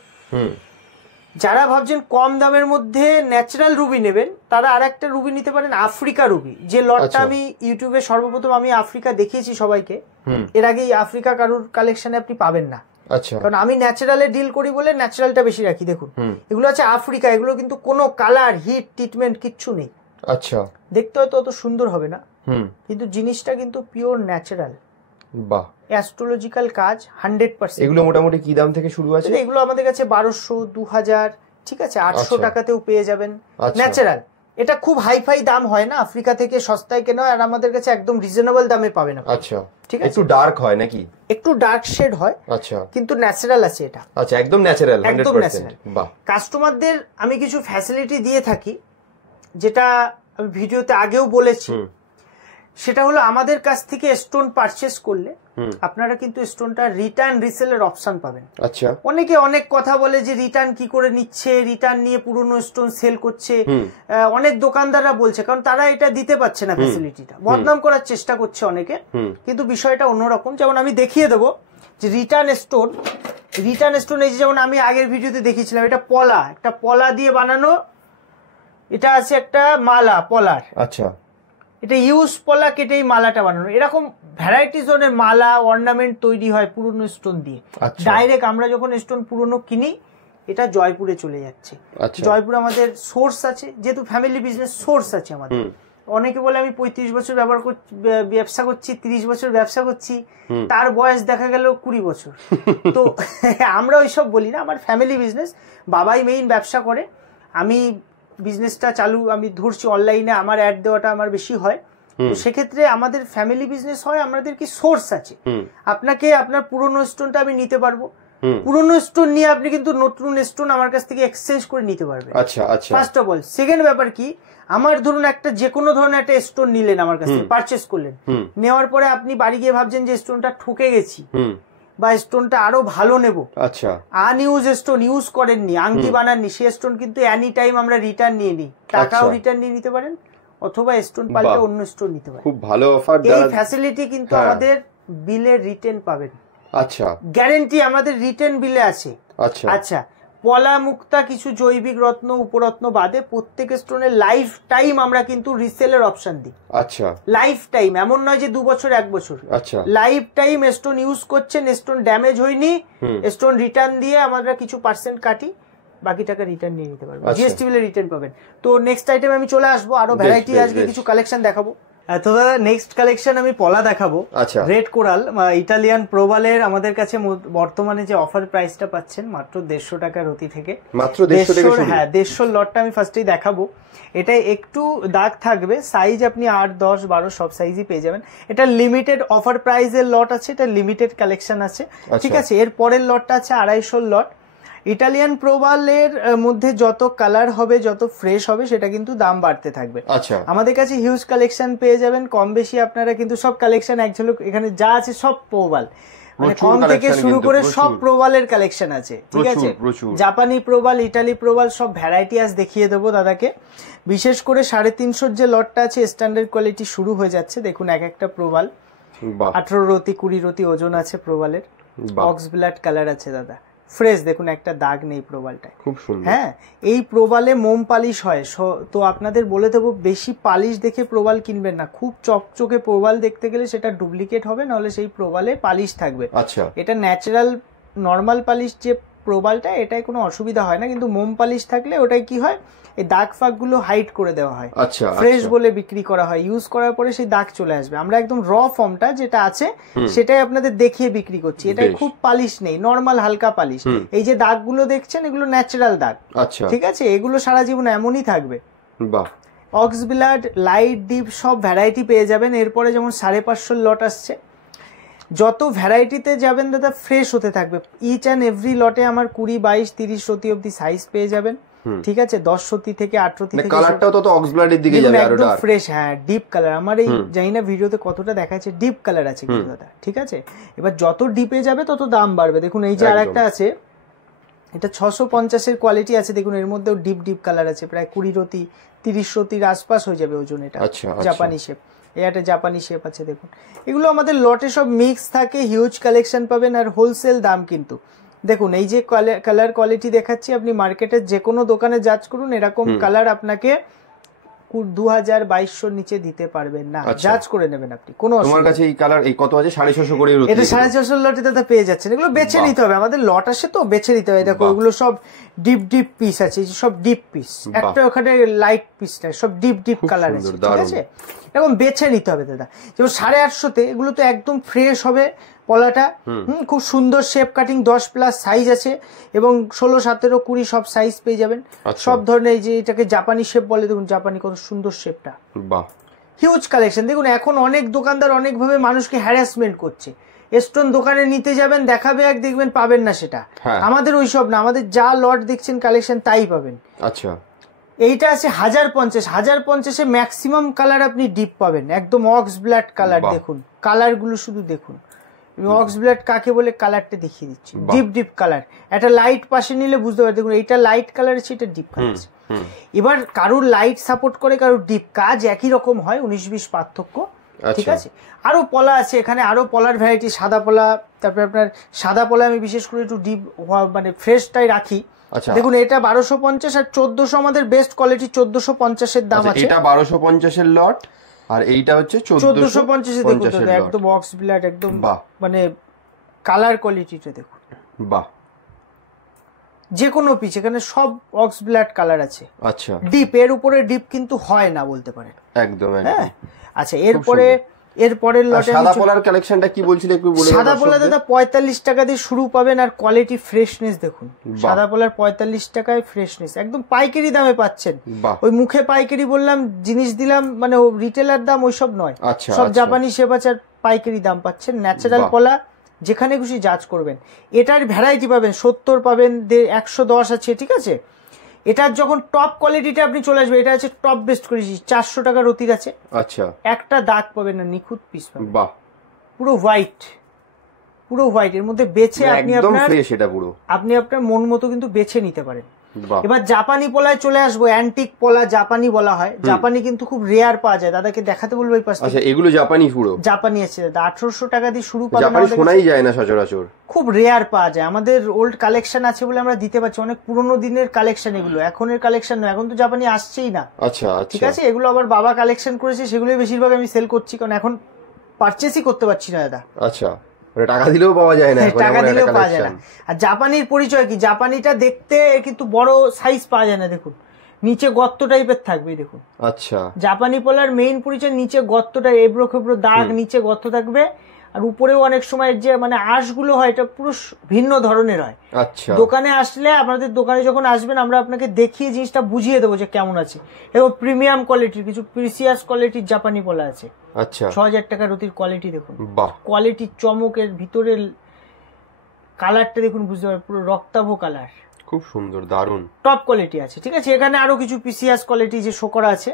যারা ভাবছেন কম দামের মধ্যে ন্যাচারাল রুবি নেবেন তারা আর একটা রুবি নিতে পারেন, আফ্রিকা রুবি। যে লটটা আমি ইউটিউবে সর্বপ্রথম আমি আফ্রিকা দেখিয়েছি সবাইকে, এর আগে আফ্রিকা কারুর কালেকশনে আপনি পাবেন না। আচ্ছা, কারণ আমি ন্যাচারালে ডিল করি বলে ন্যাচারালটা বেশি রাখি। দেখুন এগুলো আছে আফ্রিকা, এগুলো কিন্তু কোনো কালার হিট ট্রিটমেন্ট কিচ্ছু নেই। আচ্ছা, দেখতে হয়তো অত সুন্দর হবে না, কিন্তু জিনিসটা কিন্তু পিওর ন্যাচারাল। বাহ, অ্যাস্ট্রোলজিক্যাল কাজ 100%। এগুলো মোটামুটি কি দাম থেকে শুরু আছে? এগুলো আমাদের কাছে 1200, 2000, ঠিক আছে, 800 টাকাতেও পেয়ে যাবেন ন্যাচারাল। এটা খুব হাইফাই দাম হয় না, আফ্রিকা থেকে সস্তায় কেনা হয়, আর আমাদের কাছে একদম রিজনেবল দামে পাবেন। আচ্ছা, ঠিক আছে। একটু ডার্ক হয় নাকি? একটু ডার্ক শেড হয়, আচ্ছা, কিন্তু ন্যাচারাল আছে এটা। আচ্ছা, একদম ন্যাচারাল, 100%। বাহ। কাস্টমারদের আমি কিছু ফ্যাসিলিটি দিয়ে থাকি, যেটা আমি ভিডিওতে আগেও বলেছি। সেটা হলো আমাদের কাছ থেকে স্টোন পারচেস করলে আপনারা কিন্তু স্টোনটা রিটার্ন রিসেলের অপশন পাবেন। আচ্ছা, অনেকে অনেক কথা বলে যে রিটার্ন কি করে নিচ্ছে, রিটার্ন নিয়ে পুরনো স্টোন সেল করছে। অনেক দোকানদাররা বলছে, কারণ তারা এটা দিতে পারছে না, ফ্যাসিলিটিটা বদনাম করার চেষ্টা করছে অনেকে। কিন্তু বিষয়টা অন্যরকম। যেমন আমি দেখিয়ে দেবো যে রিটার্ন স্টোন এই যে যেমন আমি আগের ভিডিওতে দেখিয়েছিলাম, এটা একটা পলা দিয়ে বানানো, এটা আছে একটা মালা পলার। আচ্ছা, এটা ইউজ পলা কেটে এই মালাটা বানানো। এরকম ভ্যারাইটি জনের মালা অর্নামেন্ট তৈরি হয় পুরনো স্টোন দিয়ে। ডাইরেক্ট আমরা যখন স্টোন পুরনো কিনি, এটা জয়পুরে চলে যাচ্ছে। জয়পুর আমাদের সোর্স আছে, যেহেতু ফ্যামিলি বিজনেস সোর্স আছে আমাদের। অনেকে বলে আমি 35 বছর ব্যবসা করছি, 30 বছর ব্যবসা করছি, তার বয়স দেখা গেল 20 বছর। তো আমরা ওইসব বলি না, আমার ফ্যামিলি বিজনেস, বাবাই মেইন ব্যবসা করে, আমি বিজনেসটা আমি ধরছি অনলাইনে, আমার অ্যাড দেওয়াটা আমার বেশি হয়। তো সেক্ষেত্রে আমাদের ফ্যামিলি বিজনেস হয়, আমাদের কি সোর্স আছে। আপনাকে আপনার পুরনো স্টোনটা আমি নিতে পারবো, পুরনো স্টোন নিয়ে আপনি কিন্তু নতুন স্টোন আমার কাছ থেকে এক্সচেঞ্জ করে নিতে পারবেন। আচ্ছা, আচ্ছা। ফার্স্ট অফ অল, সেকেন্ড ব্যাপার কি, আমার ধরুন একটা যে কোনো ধরনের একটা স্টোন নিলেন আমার কাছ থেকে, পারচেস করলেন, নেওয়ার পরে আপনি বাড়ি গিয়ে ভাবছেন যে স্টোনটা ঠকে গেছি বা স্টোনটা আরো ভালো নেব। আচ্ছা, আনইউজ স্টোন ইউজ করেননি, আংটি বানাননি, সেই স্টোন কিন্তু এনি টাইম আমরা রিটার্ন নিয়ে নিই, টাকাও রিটার্ন নিয়ে নিতে পারেন, অথবা স্টোন পাল্টে অন্য স্টোন নিতে পারেন। খুব ভালো অফার। এই ফ্যাসিলিটি কিন্তু আমাদের বিলে রিটার্ন পাবেন। আচ্ছা, গ্যারান্টি আমাদের রিটার্ন বিলে আছে। আচ্ছা, আচ্ছা, পলা মুক্তা কিছু জৈবিক রত্ন উপরত্ন বাদে প্রত্যেক স্টোনের লাইফ টাইম আমরা কিন্তু রিসেলের অপশন দিই। আচ্ছা, লাইফ টাইম, এমন নয় যে 2 বছর 1 বছর। আচ্ছা, লাইফ টাইম স্টোন ইউজ করছেন, স্টোন ড্যামেজ হয়নি, স্টোন রিটার্ন দিয়ে আমরা কিছু পার্সেন্ট কাটি, বাকি টাকা রিটার্ন নিয়ে নিতে পারবেন, জিএসটি বিলে রিটার্ন পাবেন। তো নেক্সট আইটেম আমি চলে আসবো, আরো ভ্যারাইটি আজকে কিছু কালেকশন দেখাবো। তো দাদা নেক্সট কালেকশন আমি পলা দেখাবো, রেড কোরাল ইটালিয়ান প্রোবালের। আমাদের কাছে বর্তমানে যে অফার প্রাইসটা পাচ্ছেন মাত্র 150 টাকা রতি থেকে, মাত্র 150 টাকা। হ্যাঁ, 150 লটটা আমি ফার্স্টেই দেখাবো। এটা একটু দাগ থাকবে, সাইজ আপনি 8, 10, 12 সব সাইজই পেয়ে যাবেন। এটা লিমিটেড অফার প্রাইসের লট আছে, এটা লিমিটেড কালেকশন আছে, ঠিক আছে। এর পরের লটটা আছে 250 লট। ইটালিয়ান প্রোবালের মধ্যে যত কালার হবে, যত ফ্রেশ হবে, সেটা কিন্তু দাম বাড়তে থাকবে। আচ্ছা, আমাদের কাছে হিউজ কালেকশন পেয়ে যাবেন, কম বেশি আপনারা কিন্তু সব কালেকশন এক ঝলক, এখানে যা আছে সব প্রোবাল, মানে কম থেকে শুরু করে সব প্রোবালের কালেকশন আছে, ঠিক আছে। জাপানি প্রোবাল, ইটালি প্রোবাল সব ভ্যারাইটি আজ দেখিয়ে দেবো দাদাকে। বিশেষ করে 350 যে লটটা আছে, স্ট্যান্ডার্ড কোয়ালিটি শুরু হয়ে যাচ্ছে। দেখুন এক একটা প্রোবাল 18 রতি 20 রতি ওজন আছে প্রোবালের, অক্স ব্লাড কালার আছে দাদা, ফ্রেশ। দেখুন একটা দাগ নেই প্রোবালটায়, খুব সুন্দর। হ্যাঁ, এই প্রোবালে মোম পালিশ হয়, তো আপনাদের বলে দেবো বেশি পালিশ দেখে প্রোবাল কিনবেন না। খুব চকচকে প্রোবাল দেখতে গেলে সেটা ডুপ্লিকেট হবে, নাহলে সেই প্রোবালে পালিশ থাকবে। আচ্ছা, এটা ন্যাচারাল নর্মাল পালিশ যে প্রোবালটা, এটাই কোনো অসুবিধা হয় না, কিন্তু মোম পালিশ থাকলে ওটাই কি হয়, এই দাগ ফাগ গুলো হাইড করে দেওয়া হয়। আচ্ছা, ফ্রেশ বলে বিক্রি করা হয়, ইউজ করার পরে সেই দাগ চলে আসবে। আমরা একদম র ফর্মটা যেটা আছে সেটাই আপনাদের দেখিয়ে বিক্রি করছি। এটাই খুব পালিশ নেই, নর্মাল হালকা পালিশ। এই যে দাগগুলো দেখছেন, এগুলো ন্যাচারাল দাগ, ঠিক আছে। এগুলো সারা জীবন এমনই থাকবে। বাহ। অক্স ব্লাড, লাইট, ডিপ সব ভ্যারাইটি পেয়ে যাবেন। এরপরে যেমন 550 লট আসছে, যত ভ্যারাইটিতে যাবেন দাদা ফ্রেশ হতে থাকবে। ইচ অ্যান্ড এভরি লটে আমার 20, 22, 30 রতি অবধি সাইজ পেয়ে যাবেন, ঠিক আছে। 10 রতি থেকে 8 রতি থেকে, কালারটাও তো অক্স ব্লাডের দিকে যাবে, আরো ডার্ক ফ্রেশ। হ্যাঁ, ডিপ কালার। আমার এই জানি না ভিডিওতে কতটা দেখাচ্ছে, ডিপ কালার আছে কিন্তু দাদা, ঠিক আছে। এবার যত ডিপে যাবে তত দাম বাড়বে। দেখুন এই যে আরেকটা আছে, এটা 650 এর কোয়ালিটি আছে। দেখুন এর মধ্যেও ডিপ ডিপ কালার আছে, প্রায় 20 রতি 30 রতির আশপাশ হয়ে যাবে ওজন। এটা জাপানি শেপ, এই একটা জাপানি শেপ আছে দেখুন। এগুলো আমাদের লটে সব মিক্স থাকে, হিউজ কালেকশন পাবেন আর হোলসেল দাম কিন্তু। দেখুন এই যে কালার কোয়ালিটি দেখাচ্ছি, আপনি মার্কেটের যে কোনো দোকানে যাচ করুন, এরকম কালার আপনাকে 2200 নিচে দিতে পারবেন না, জাজ করে নেবেন আপনি। কোনো তোমার কাছে এই কালার এই কত আছে? 650 করে। এটা 650 লটে দাদা পেয়ে যাচ্ছেন। এগুলো বেছে নিতে হবে, আমাদের লট আসে তো বেছে নিতে হবে। দেখো এগুলো সব ডিপ পিস আছে, সব ডিপ পিস, একটা ওখানে লাইট পিস না, সব ডিপ কালার আছে, ঠিক আছে? এখন বেছে নিতে হবে দাদা। যেমন 850-তে এগুলো তো একদম ফ্রেশ হবে পলাটা, খুব সুন্দর শেপ কাটিং, 10+ সাইজ আছে এবং 16, 17, 20 সব সাইজ পেয়ে যাবেন, সব ধরনের। যে এটাকে জাপানি শেপ বলে, দেখুন জাপানি কত সুন্দর শেপটা, বাহ হিউজ কালেকশন। দেখুন এখন অনেক দোকানদার অনেকভাবে মানুষকে হ্যারাসমেন্ট করছে, স্টোন দোকানে নিতে যাবেন দেখাবে এক, দেখবেন পাবেন না সেটা। আমাদের ওইসব না, আমাদের যা লট দেখছেন কালেকশন তাই পাবেন। আচ্ছা এইটা আছে 1050 ম্যাক্সিমাম কালার আপনি ডিপ পাবেন, একদম অক্স ব্ল্যাক কালার। দেখুন কালার গুলো শুধু দেখুন, অক্স ব্ল্যাক কাকে বলে কালারটা দেখিয়ে দিচ্ছি। ডিপ কালার, একটা লাইট পাশে নিলে বুঝতে পারবেন। দেখুন এইটা লাইট কালার আছে, এটা ডিপ কালার আছে। এবার কারুর লাইট সাপোর্ট করে, কারুর ডিপ, কাজ একই রকম হয়, 19-20 পার্থক্য, ঠিক আছে? আরো পলা আছে এখানে, আরো পলার ভ্যারাইটি, সাদা পলা, তারপরে আপনার সাদা পলা আমি বিশেষ করে একটু ডিপ মানে ফ্রেশটাই রাখি। দেখুন এটা 1250 আর 1400 আমাদের বেস্ট কোয়ালিটি 1450 এর দাম আছে। এটা 1250 এর লট আর এইটা হচ্ছে 1450 এ। দেখুন একদম বক্স ব্ল্যাক, একদম মানে কালার কোয়ালিটিটা দেখুন, বাহ যে কোনো পিস, এখানে সব অক্স ব্ল্যাক কালার আছে। আচ্ছা ডিপ, এর উপরে ডিপ কিন্তু হয় না বলতে পারেন, একদম। হ্যাঁ আচ্ছা, এরপরের লটে সাদা পলার কালেকশনটা কি বলছিলে একটু বলে। সাদা পলা দাদা 45 টাকা দিয়ে শুরু পাবেন আর কোয়ালিটি ফ্রেশনেস দেখুন। সাদা পলার 45 টাকায় ফ্রেশনেস, একদম পাইকারি দামে পাচ্ছেন। ওই মুখে পাইকারি বললাম, জিনিস দিলাম, মানে রিটেলার দাম ওইসব নয়, সব জাপানি শেপাচার পাইকারি দাম পাচ্ছেন। ন্যাচারাল পলা যেখানে খুশি জাজ করবেন। এটার ভ্যারাইটি পাবেন, 70 পাবেন, 110 আছে, ঠিক আছে? এটার যখন টপ কোয়ালিটিটা আপনি চলে আসবে, এটা আছে টপ বেস্ট করেছি, 400 টাকা রতির আছে। আচ্ছা একটা দাগ পাবেন না, নিখুঁত পিস পাবেন, বাহ পুরো হোয়াইট, এর মধ্যে বেছে আপনি আপনার মন মতো কিন্তু বেছে নিতে পারেন। এবার জাপানি পলায় চলে আসবো, অ্যান্টিক পলা জাপানি বলা হয়। জাপানি কিন্তু খুব রেয়ার পাওয়া যায়, দাদাকে দেখাতে বলবো এই পাশে। আচ্ছা এগুলো জাপানি, পুরো জাপানি আছে দাদা, 1800 টাকা দিয়ে শুরু পাবেন। জাপানি শোনাই যায় না সচরাচর, খুব রেয়ার পাওয়া যায়। আমাদের ওল্ড কালেকশন আছে বলে আমরা দিতে পারছি, অনেক পুরোনো দিনের কালেকশন এগুলো, এখনের কালেকশন নয়, এখন তো জাপানি আসছেই না। আচ্ছা ঠিক আছে, এগুলো আবার বাবা কালেকশন করেছে, সেগুলোই বেশিরভাগ আমি সেল করছি, কারণ এখন পারচেসই করতে পারছি না দাদা। আচ্ছা টাকা দিলেও পাওয়া যায় না, টাকা দিলেও পাওয়া যায় না। আর জাপানির পরিচয় কি, জাপানিটা দেখতে কিন্তু বড় সাইজ পাওয়া যায় না, দেখুন নিচে গর্ত টাইপের থাকবে, দেখুন। আচ্ছা জাপানি পলার মেইন পরিচয় নিচে গর্তটা, এবড়ো খেবড়ো দাগ, নিচে গর্ত থাকবে, আর উপরেও অনেক সময় যে মানে আঁশগুলো হয় এটা পুরো ভিন্ন ধরনের হয়। আচ্ছা দোকানে আসলে, আপনাদের দোকানে যখন আসবেন আমরা আপনাকে দেখিয়ে জিনিসটা বুঝিয়ে দেবো যে কেমন আছে। এবং প্রিমিয়াম কোয়ালিটির কিছু প্রিসিয়াস কোয়ালিটির জাপানি পলা আছে। আচ্ছা 6000 টাকা রতির কোয়ালিটি দেখুন, কোয়ালিটি চমকের, ভিতরের কালারটা দেখুন, বুঝতে পারবেন পুরো রক্তাভ কালার, খুব সুন্দর, দারুণ টপ কোয়ালিটি আছে, ঠিক আছে? এখানে আরো কিছু পিসিয়াস কোয়ালিটি যে শো করা আছে,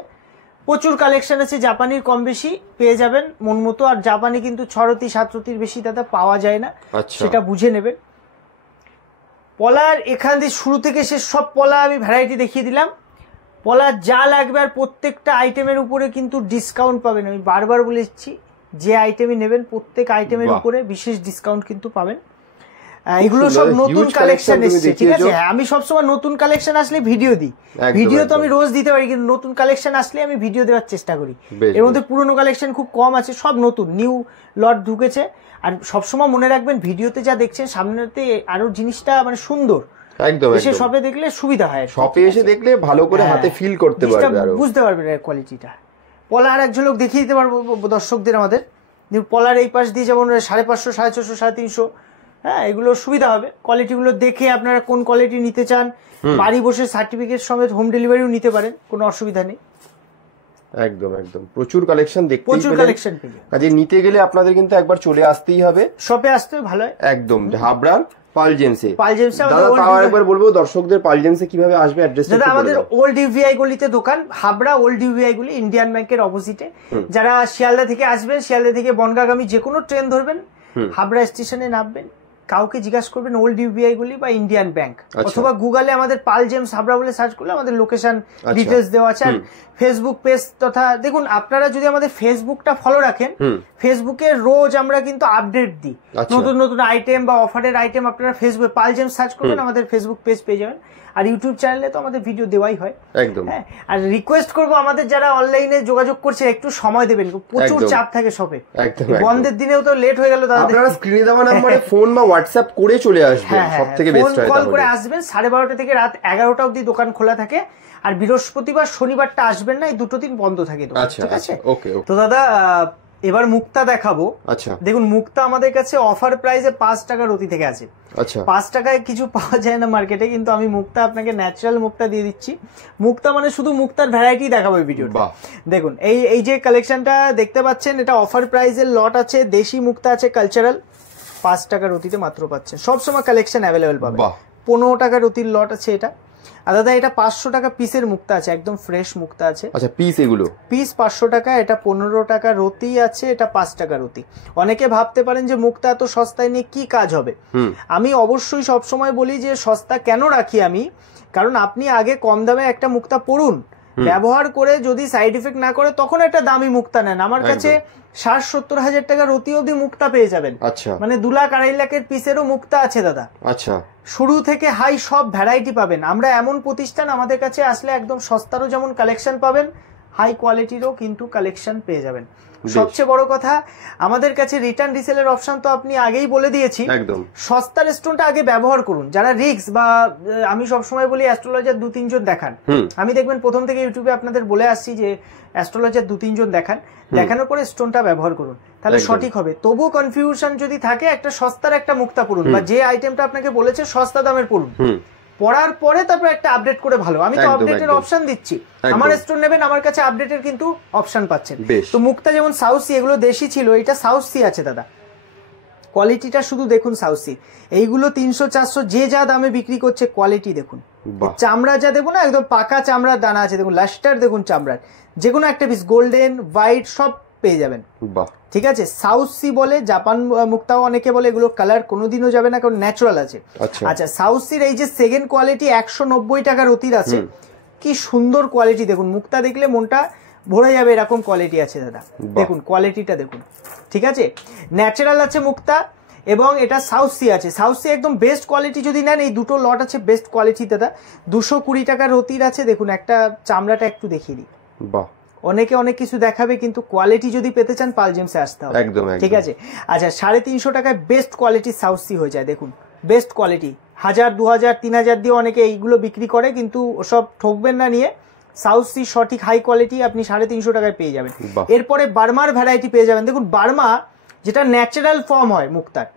প্রচুর কালেকশন আছে। জাপানির কম বেশি পেয়ে যাবেন মন মতো, আর জাপানি কিন্তু 6 রতি 7 রতির বেশি দাদা পাওয়া যায় না, সেটা বুঝে নেবেন। পলার এখান দিয়ে শুরু থেকে শেষ সব পলা আমি ভ্যারাইটি দেখিয়ে দিলাম। পলার যা লাগবে, আর প্রত্যেকটা আইটেমের উপরে কিন্তু ডিসকাউন্ট পাবেন। আমি বারবার বলেছি, যে আইটেমই নেবেন প্রত্যেক আইটেমের উপরে বিশেষ ডিসকাউন্ট কিন্তু পাবেন। এগুলো সব নতুন কালেকশন এসেছে, ঠিক আছে? আমি সবসময় নতুন কালেকশন আসলে ভিডিও দিই, ভিডিও তো আমি রোজ দিতে পারি, কিন্তু নতুন কালেকশন আসলে আমি ভিডিও দেওয়ার চেষ্টা করি। এর মধ্যে পুরনো কালেকশন খুব কম আছে, সব নতুন নিউ লট ঢুকেছে। আর সবসময় মনে রাখবেন, ভিডিওতে যা দেখছেন সামনেতে আরো জিনিসটা মানে সুন্দর, একদম এসে শপে দেখলে সুবিধা হয়, শপে এসে দেখলে ভালো করে হাতে ফিল করতে পারবে, বুঝতে পারবেন এর কোয়ালিটিটা। পলা আর এক ঝলক দেখিয়ে দিতে পারবো দর্শকদের আমাদের। পলার এই পাশ দিয়ে যেমন 550, 650, 350, হ্যাঁ এগুলো সুবিধা হবে। কোয়ালিটিগুলো দেখে আপনারা কোন কোয়ালিটি নিতে চান, বাড়ি বসে সার্টিফিকেট সমেত হোম ডেলিভারিও নিতে পারেন, কোনো অসুবিধা নেই। একদম প্রচুর কালেকশন দেখতে, প্রচুর কালেকশন কাজে নিতে গেলে আপনাদের কিন্তু একবার চলে আসতেই হবে, শপে আসতে ভালো হয়। একদম হাবড়ার পালজেমসে। দাদা তাও একবার বলবো দর্শকদের পালজেমসে কিভাবে আসবে, অ্যাড্রেসটা দাদা আমাদের ওল্ড ইউভিআই গলিতে দোকান, হাবড়া ওল্ড ইউভিআই গলি, ইন্ডিয়ান ব্যাংকের অপোজিটে। যারা শিয়ালদা থেকে আসবেন, শিয়ালদা থেকে বনগাগামী যে কোনো ট্রেন ধরবেন, হাবড়া স্টেশনে নামবেন, কাউকে জিজ্ঞাসা করবেন ওল্ড ইউবিআই গুলি বা ইন্ডিয়ান ব্যাংক, অথবা গুগলে আমাদের পাল জেমস হাবড়া বলে সার্চ করলে আমাদের লোকেশন ডিটেলস দেওয়া আছে। আর ফেসবুক পেজ তথা দেখুন, আপনারা যদি আমাদের ফেসবুকটা ফলো রাখেন, ফেসবুকে রোজ আমরা কিন্তু আপডেট দিই, নতুন নতুন আইটেম বা অফারের আইটেম। আপনারা ফেসবুক পাল জেমস সার্চ করবেন, আমাদের ফেসবুক পেজ পেয়ে যাবেন। আর ইউটিউব চ্যানেলে তো আমাদের ভিডিও দেওয়াই হয় একদম। হ্যাঁ, আর রিকোয়েস্ট করবো আমাদের যারা অনলাইনে যোগাযোগ করছে একটু সময় দেবেন, প্রচুর চাপ থাকে শপে, বন্ধের দিনেও তো লেট হয়ে গেল দাদা। আপনারা স্ক্রিনে দেওয়া নম্বরে ফোন বা হোয়াটসঅ্যাপ করে চলে আসবেন, সবথেকে বেস্ট হয়। কল করে আসবেন, 12:30 থেকে রাত 11টা অবধি দোকান খোলা থাকে। আর বৃহস্পতিবার শনিবারটা আসবেন না, এই দুটো দিন বন্ধ থাকে দোকান, ঠিক আছে? ওকে। তো দাদা এবার মুক্তা দেখাবো। আচ্ছা, দেখুন মুক্তা আমাদের কাছে অফার প্রাইসে 5 টাকা রতি থেকে আছে। আচ্ছা, 5 টাকায় কিছু পাওয়া যায় না মার্কেটে, কিন্তু আমি মুক্তা আপনাকে ন্যাচারাল মুক্তা দিয়ে দিচ্ছি। মুক্তা মানে শুধু মুক্তার ভ্যারাইটি দেখাবো এই ভিডিওতে। দেখুন এই যে কালেকশনটা দেখতে পাচ্ছেন, এটা অফার প্রাইসের লট আছে, দেশি মুক্তা আছে কালচারাল, 5 টাকা রতিতে মাত্র পাচ্ছেন। সবসময় কালেকশন অ্যাভেলেবেল পাবেন। 15 টাকা রতির লট আছে এটা। আর দাদা এটা 500 টাকা পিসের মুক্তা আছে, একদম ফ্রেশ মুক্তা আছে। আচ্ছা, পিস এগুলো পিস 500 টাকা, এটা 15 টাকা রতি আছে, এটা 5 টাকা রতি। অনেকে ভাবতে পারেন যে মুক্তা এত সস্তায় নিয়ে কি কাজ হবে। আমি অবশ্যই সবসময় বলি যে সস্তা কেন রাখি আমি, কারণ আপনি আগে কম দামে একটা মুক্তা পড়ুন, ব্যবহার করে যদি সাইড এফেক্ট না করে তখন একটা দামি মুক্তা নেন। আমার কাছে 60-70 হাজার টাকা রতি অবধি মুক্তা পেয়ে যাবেন। আচ্ছা, মানে 2 লাখ 2.5 লাখের পিসেরও মুক্তা আছে দাদা। আচ্ছা, শুরু থেকে হাই সব ভ্যারাইটি পাবেন। আমরা এমন প্রতিষ্ঠান, আমাদের কাছে আসলে একদম সস্তারও যেমন কালেকশন পাবেন, হাই কোয়ালিটিরও কিন্তু কালেকশন পেয়ে যাবেন। সবচেয়ে বড় কথা, আমাদের কাছে রিটার্ন রিসেলের অপশন তো আপনি আগেই বলে দিয়েছি। একদম সস্তার স্টোনটা আগে ব্যবহার করুন। যারা রিক্স বা আমি সবসময় বলি অ্যাস্ট্রোলজার 2-3 জন দেখান। আমি দেখবেন প্রথম থেকে ইউটিউবে আপনাদের বলে আসছি যে অ্যাস্ট্রোলজার 2-3 জন দেখান, দেখানোর পরে স্টোনটা ব্যবহার করুন, তাহলে সঠিক হবে। তবুও কনফিউশন যদি থাকে, একটা সস্তার একটা মুক্তা পড়ুন, বা যে আইটেমটা আপনাকে বলেছে সস্তা দামের পড়ুন। পড়ার পরে তারপর একটা আপডেট করে ভালো। আমি তো আপডেটের অপশন দিচ্ছি, আমার স্টোন নেবেন, আমার কাছে আপডেটের কিন্তু অপশন পাচ্ছেন। তো মুক্তা যেমন সাউথ সি, এগুলো দেশি ছিল, এটা সাউথ সি আছে দাদা। কোয়ালিটিটা শুধু দেখুন, সাউথ সি এইগুলো 300-400 যে যা দামে বিক্রি করছে, কোয়ালিটি দেখুন। চামড়া যা দেবো না, একদম পাকা চামড়ার দানা আছে দেখুন, লাস্টার দেখুন চামড়ার। যে কোনো একটা পিস গোল্ডেন হোয়াইট সব পেয়ে যাবেন। ঠিক আছে, সাউথ সি বলে, জাপান মুক্তাও অনেকে বলে, এগুলো কালার কোনোদিনও যাবে না, কারণ ন্যাচারাল আছে। আচ্ছা, সাউথ সির এই যে সেকেন্ড কোয়ালিটি 190 টাকা রতির আছে, কি সুন্দর কোয়ালিটি দেখুন। মুক্তা দেখলে মনটা ভরে যাবে, এরকম কোয়ালিটি আছে দাদা। দেখুন কোয়ালিটিটা দেখুন, ঠিক আছে। ন্যাচারাল আছে মুক্তা, এবং এটা সাউথ সি আছে। সাউথ সি একদম বেস্ট কোয়ালিটি যদি নেন, এই দুটো লট আছে বেস্ট কোয়ালিটি দাদা। 220 টাকা রতির আছে। দেখুন একটা চামড়াটা একটু দেখিয়ে দিই। অনেকে অনেক কিছু দেখাবে, কিন্তু কোয়ালিটি যদি পেতে চান পাল জেমসে আসতে হবে, ঠিক আছে। আচ্ছা, 350 টাকায় বেস্ট কোয়ালিটি সাউথ সি হয়ে যায়। দেখুন বেস্ট কোয়ালিটি, 1000, 2000, 3000 দিয়ে অনেকে এইগুলো বিক্রি করে, কিন্তু ওসব ঠকবেন না নিয়ে। সাউথ সি সঠিক হাই কোয়ালিটি আপনি 350 টাকায় পেয়ে যাবেন। এরপরে বার্মার ভ্যারাইটি পেয়ে যাবেন। দেখুন বার্মা যেটা ন্যাচারাল ফর্ম হয় মুক্তার,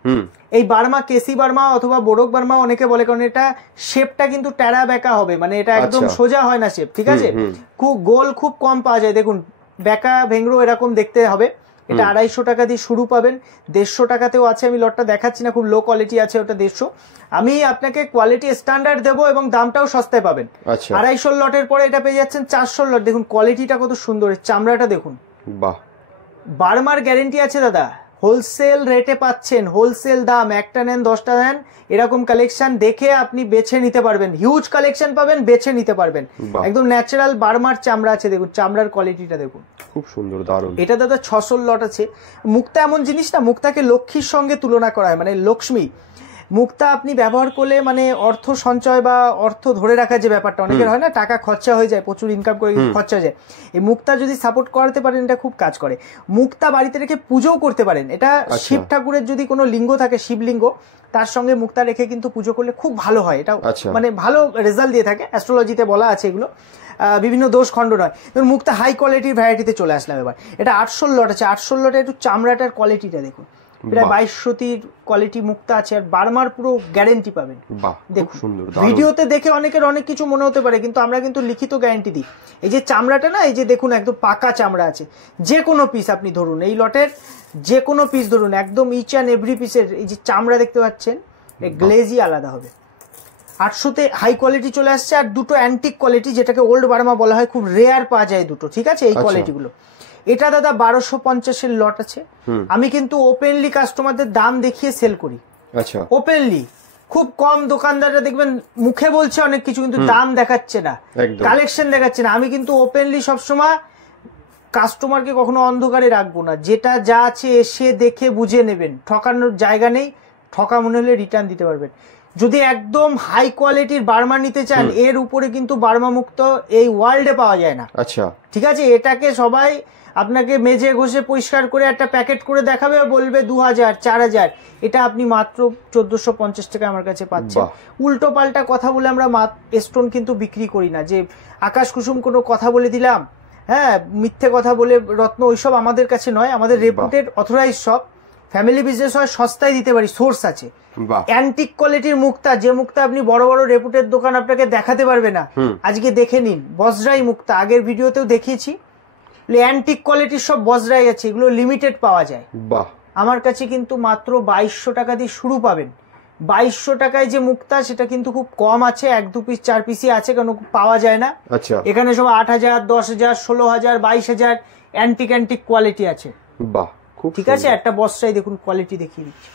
এই বার্মা, কেসি বার্মা অথবা বোরক বার্মা অনেকে বলে, কারণ এটা শেপটা কিন্তু ট্যারা বেঁকা হবে, মানে এটা একদম সোজা হয় না শেপ, ঠিক আছে। খুব গোল খুব কম পাওয়া যায়। দেখুন বেঁকা ভেঙ্গরো এরকম দেখতে হবে। এটা 250 টাকা দিয়ে শুরু পাবেন, 150 টাকাতেও আছে। আমি লটটা দেখাচ্ছি না, খুব লো কোয়ালিটি আছে, ওটা 150। আমি আপনাকে কোয়ালিটি স্ট্যান্ডার্ড দেবো এবং দামটাও সস্তায় পাবেন। 250 লটের পরে এটা পেয়ে যাচ্ছেন 400 লট। দেখুন কোয়ালিটিটা কত সুন্দর, চামড়াটা দেখুন। বার্মার গ্যারেন্টি আছে দাদা, হোলসেল রেটে পাচ্ছেন, হোলসেল দাম, একটা নেন 10টা নেন, এরকম কালেকশন দেখে আপনি বেছে নিতে পারবেন। হিউজ কালেকশন পাবেন, বেছে নিতে পারবেন। একদম ন্যাচারাল বার্মার চামড়া আছে, দেখুন চামড়ার কোয়ালিটিটা দেখুন, খুব সুন্দর, দারুণ। এটা দাদা 600 লট আছে। মুক্তা এমন জিনিস না, মুক্তাকে লক্ষ্মীর সঙ্গে তুলনা করা হয়, মানে লক্ষ্মী। মুক্তা আপনি ব্যবহার করলে মানে অর্থ সঞ্চয় বা অর্থ ধরে রাখার যে ব্যাপারটা অনেকের হয় না, টাকা খরচা হয়ে যায়, প্রচুর ইনকাম করে খরচা হয়ে যায়, এই মুক্তা যদি সাপোর্ট করাতে পারেন এটা খুব কাজ করে। মুক্তা বাড়িতে রেখে পুজোও করতে পারেন। এটা শিব ঠাকুরের যদি কোনো লিঙ্গ থাকে, শিবলিঙ্গ, তার সঙ্গে মুক্তা রেখে কিন্তু পুজো করলে খুব ভালো হয়। এটা মানে ভালো রেজাল্ট দিয়ে থাকে, অ্যাস্ট্রোলজিতে বলা আছে এগুলো, বিভিন্ন দোষ খণ্ড নয়। ধরুন মুক্তা হাই কোয়ালিটির ভ্যারাইটিতে চলে আসলাম এবার। এটা 800 লট আছে। 800 লটে একটু চামড়াটার কোয়ালিটিটা দেখুন, প্রায় 2200 কোয়ালিটি মুক্তা আছে, আর বার্মার পুরো গ্যারেন্টি পাবেন। দেখুন ভিডিওতে দেখে অনেকের অনেক কিছু মনে হতে পারে, কিন্তু আমরা কিন্তু লিখিত গ্যারেন্টি দিই। এই যে চামড়াটা না, এই যে দেখুন একদম পাকা চামড়া আছে। যে কোনো পিস আপনি ধরুন, এই লটের যে কোনো পিস ধরুন, একদম ইচ অ্যান্ড এভরি পিসের এই যে চামড়া দেখতে পাচ্ছেন, এই গ্লেজই আলাদা হবে। 800তে হাই কোয়ালিটি চলে আসছে, আর দুটো অ্যান্টিক কোয়ালিটি, যেটাকে ওল্ড বার্মা বলা হয়, খুব রেয়ার পাওয়া যায় দুটো, ঠিক আছে, এই কোয়ালিটিগুলো। এটা দাদা 1250-এর লট আছে। আমি কিন্তু ওপেনলি কাস্টমারদের দাম দেখিয়ে সেল করি, আচ্ছা, ওপেনলি খুব কম দোকানদাররা দেখবেন মুখে বলছে অনেক কিছু, কিন্তু দাম দেখাচ্ছে না, কালেকশন দেখাচ্ছে না। আমি কিন্তু ওপেনলি সবসময় কাস্টমারকে কখনো অন্ধকারে রাখবো না, যেটা যা আছে এসে দেখে বুঝে নেবেন, ঠকানোর জায়গা নেই, ঠকা মনে হলে রিটার্ন দিতে পারবেন। যদি একদম হাই কোয়ালিটির বার্মা নিতে চান, এর উপরে কিন্তু বার্মা মুক্ত এই ওয়ার্ল্ডে পাওয়া যায় না। আচ্ছা, ঠিক আছে, এটাকে সবাই আপনাকে মেজে ঘষে পরিষ্কার করে একটা প্যাকেট করে দেখাবে, বলবে 2000 4000, এটা আপনি মাত্র 1450 টাকা আমার কাছে পাচ্ছেন। উল্টো পাল্টা কথা বলে আমরা স্টোন কিন্তু বিক্রি করি না, যে আকাশ কুসুম কোনো কথা বলে দিলাম, হ্যাঁ মিথ্যে কথা বলে রত্ন, ওইসব আমাদের কাছে নয়। আমাদের reputed authorised shop, family business হয়, সস্তায় দিতে পারি, সোর্স আছে। অ্যান্টিক কোয়ালিটির মুক্তা, যে মুক্তা আপনি বড় বড় রেপুটেড দোকান আপনাকে দেখাতে পারবে না, আজকে দেখে নিন বজরাই মুক্তা, আগের ভিডিওতেও দেখিয়েছি। অ্যান্টিক কোয়ালিটির সব বজরাই আছে, এগুলো লিমিটেড পাওয়া যায়। আমার কাছে কিন্তু মাত্র 2200 টাকা দিয়ে শুরু পাবেন। 2200 টাকায় যে মুক্তা, সেটা কিন্তু খুব কম আছে, 1-2 পিস 4 পিসই আছে, কারণ পাওয়া যায় না। আচ্ছা, এখানে সব 8000 10000 16000 22000 অ্যান্টিক কোয়ালিটি আছে। বাহ, খুব ঠিক আছে, একটা বস্তায় দেখুন কোয়ালিটি দেখিয়ে দিচ্ছি,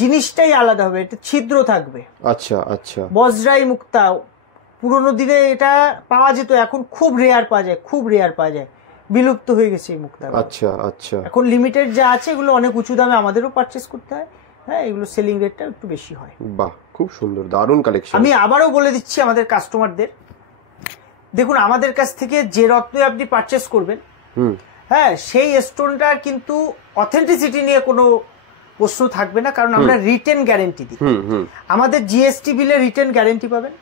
জিনিসটাই আলাদা হবে, এটা ছিদ্র থাকবে। আচ্ছা আচ্ছা, বজরাই মুক্তা পুরোনো দিনে এটা পাওয়া যেত, এখন খুব রেয়ার পাওয়া যায়, খুব রেয়ার পাওয়া যায়, বিলুপ্ত হয়ে গেছে এই মুক্তা। আচ্ছা আচ্ছা, এখন লিমিটেড যা আছে এগুলো অনেক উঁচু দামে আমাদেরও পারচেস করতে হয়, হ্যাঁ এগুলো সেলিং রেটটা একটু বেশি হয়। বাহ, খুব সুন্দর, দারুণ কালেকশন। আমি আবারও বলে দিচ্ছি আমাদের কাস্টমারদের, দেখুন আমাদের কাছ থেকে যে রত্ন আপনি পারচেস করবেন, হ্যাঁ সেই স্টোনটার কিন্তু অথেন্টিসিটি নিয়ে কোনো প্রশ্ন থাকবে না, কারণ আমরা রিটেন গ্যারেন্টি দিই। আমাদের জিএসটি বিলে রিটেন গ্যারেন্টি পাবেন।